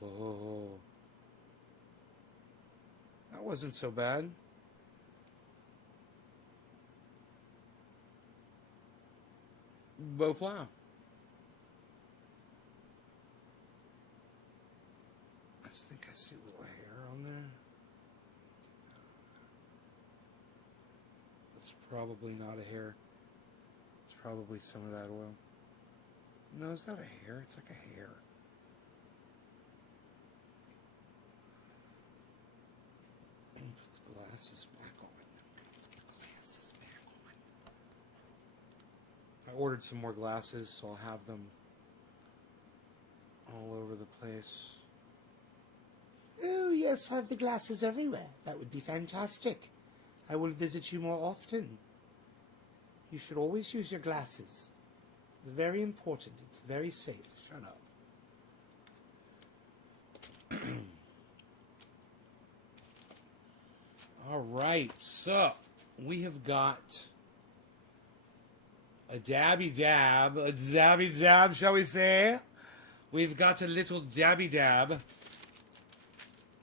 Oh, that wasn't so bad. Beau Flau. I just think I see a little hair on there. It's probably not a hair. It's probably some of that oil. No, it's not a hair. It's like a hair. Put the glasses back on. Glasses back on. I ordered some more glasses, so I'll have them all over the place. Oh, yes, have the glasses everywhere. That would be fantastic. I will visit you more often. You should always use your glasses. It's very important. It's very safe. Shut up. All right, so we have got a dabby dab, shall we say? We've got a little dabby dab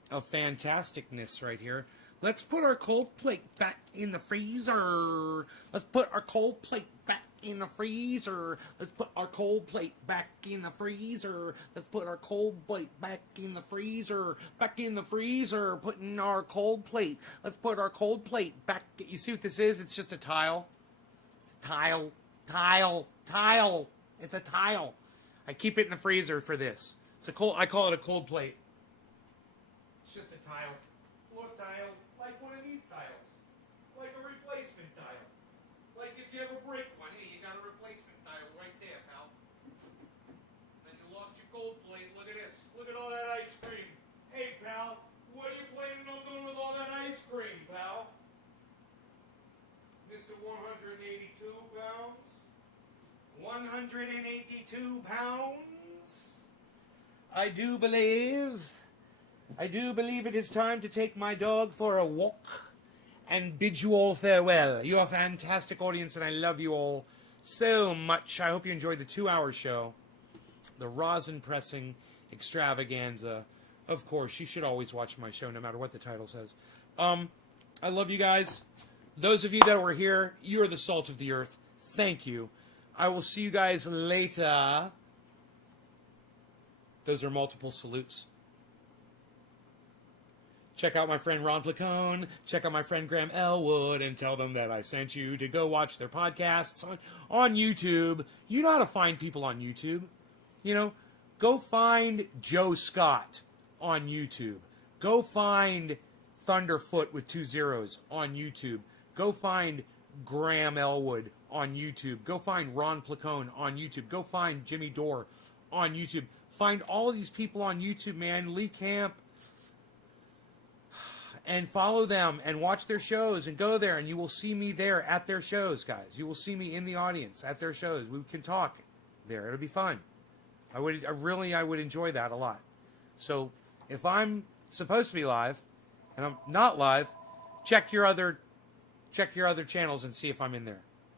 of fantasticness right here. Let's put our cold plate back in the freezer. Let's put our cold plate back in the freezer. Let's put our cold plate back in the freezer. Let's put our cold plate back in the freezer. Back in the freezer. Putting our cold plate. Let's put our cold plate back. You see what this is? It's just a tile. Tile. It's a tile. I keep it in the freezer for this. I call it a cold plate. It's just a tile. Floor tile. Like one of these tiles. Like a replacement tile. Like if you ever break one, hey, you got a replacement tile right there, pal. Then you lost your gold plate. Look at this. Look at all that ice cream. Hey, pal, what are you planning on doing with all that ice cream, pal? Mr. 182 pounds? 182 pounds? I do believe it is time to take my dog for a walk and bid you all farewell. You're a fantastic audience, and I love you all so much. I hope you enjoyed the 2-hour show. The rosin pressing extravaganza. Of course, you should always watch my show no matter what the title says. I love you guys. Those of you that were here, you're the salt of the earth. Thank you. I will see you guys later. Those are multiple salutes. Check out my friend Ron Placone. Check out my friend Graham Elwood and tell them that I sent you to go watch their podcasts on YouTube. You know how to find people on YouTube. You know, go find Joe Scott on YouTube. Go find Thunderfoot with 2 zeros on YouTube. Go find Graham Elwood on YouTube. Go find Ron Placone on YouTube. Go find Jimmy Dore on YouTube. Find all of these people on YouTube, man. Lee Camp. And follow them and watch their shows and go there, and you will see me there at their shows, guys. You will see me in the audience at their shows. We can talk there. It'll be fun. I would enjoy that a lot. So if I'm supposed to be live and I'm not live, check your other channels and see if I'm in there.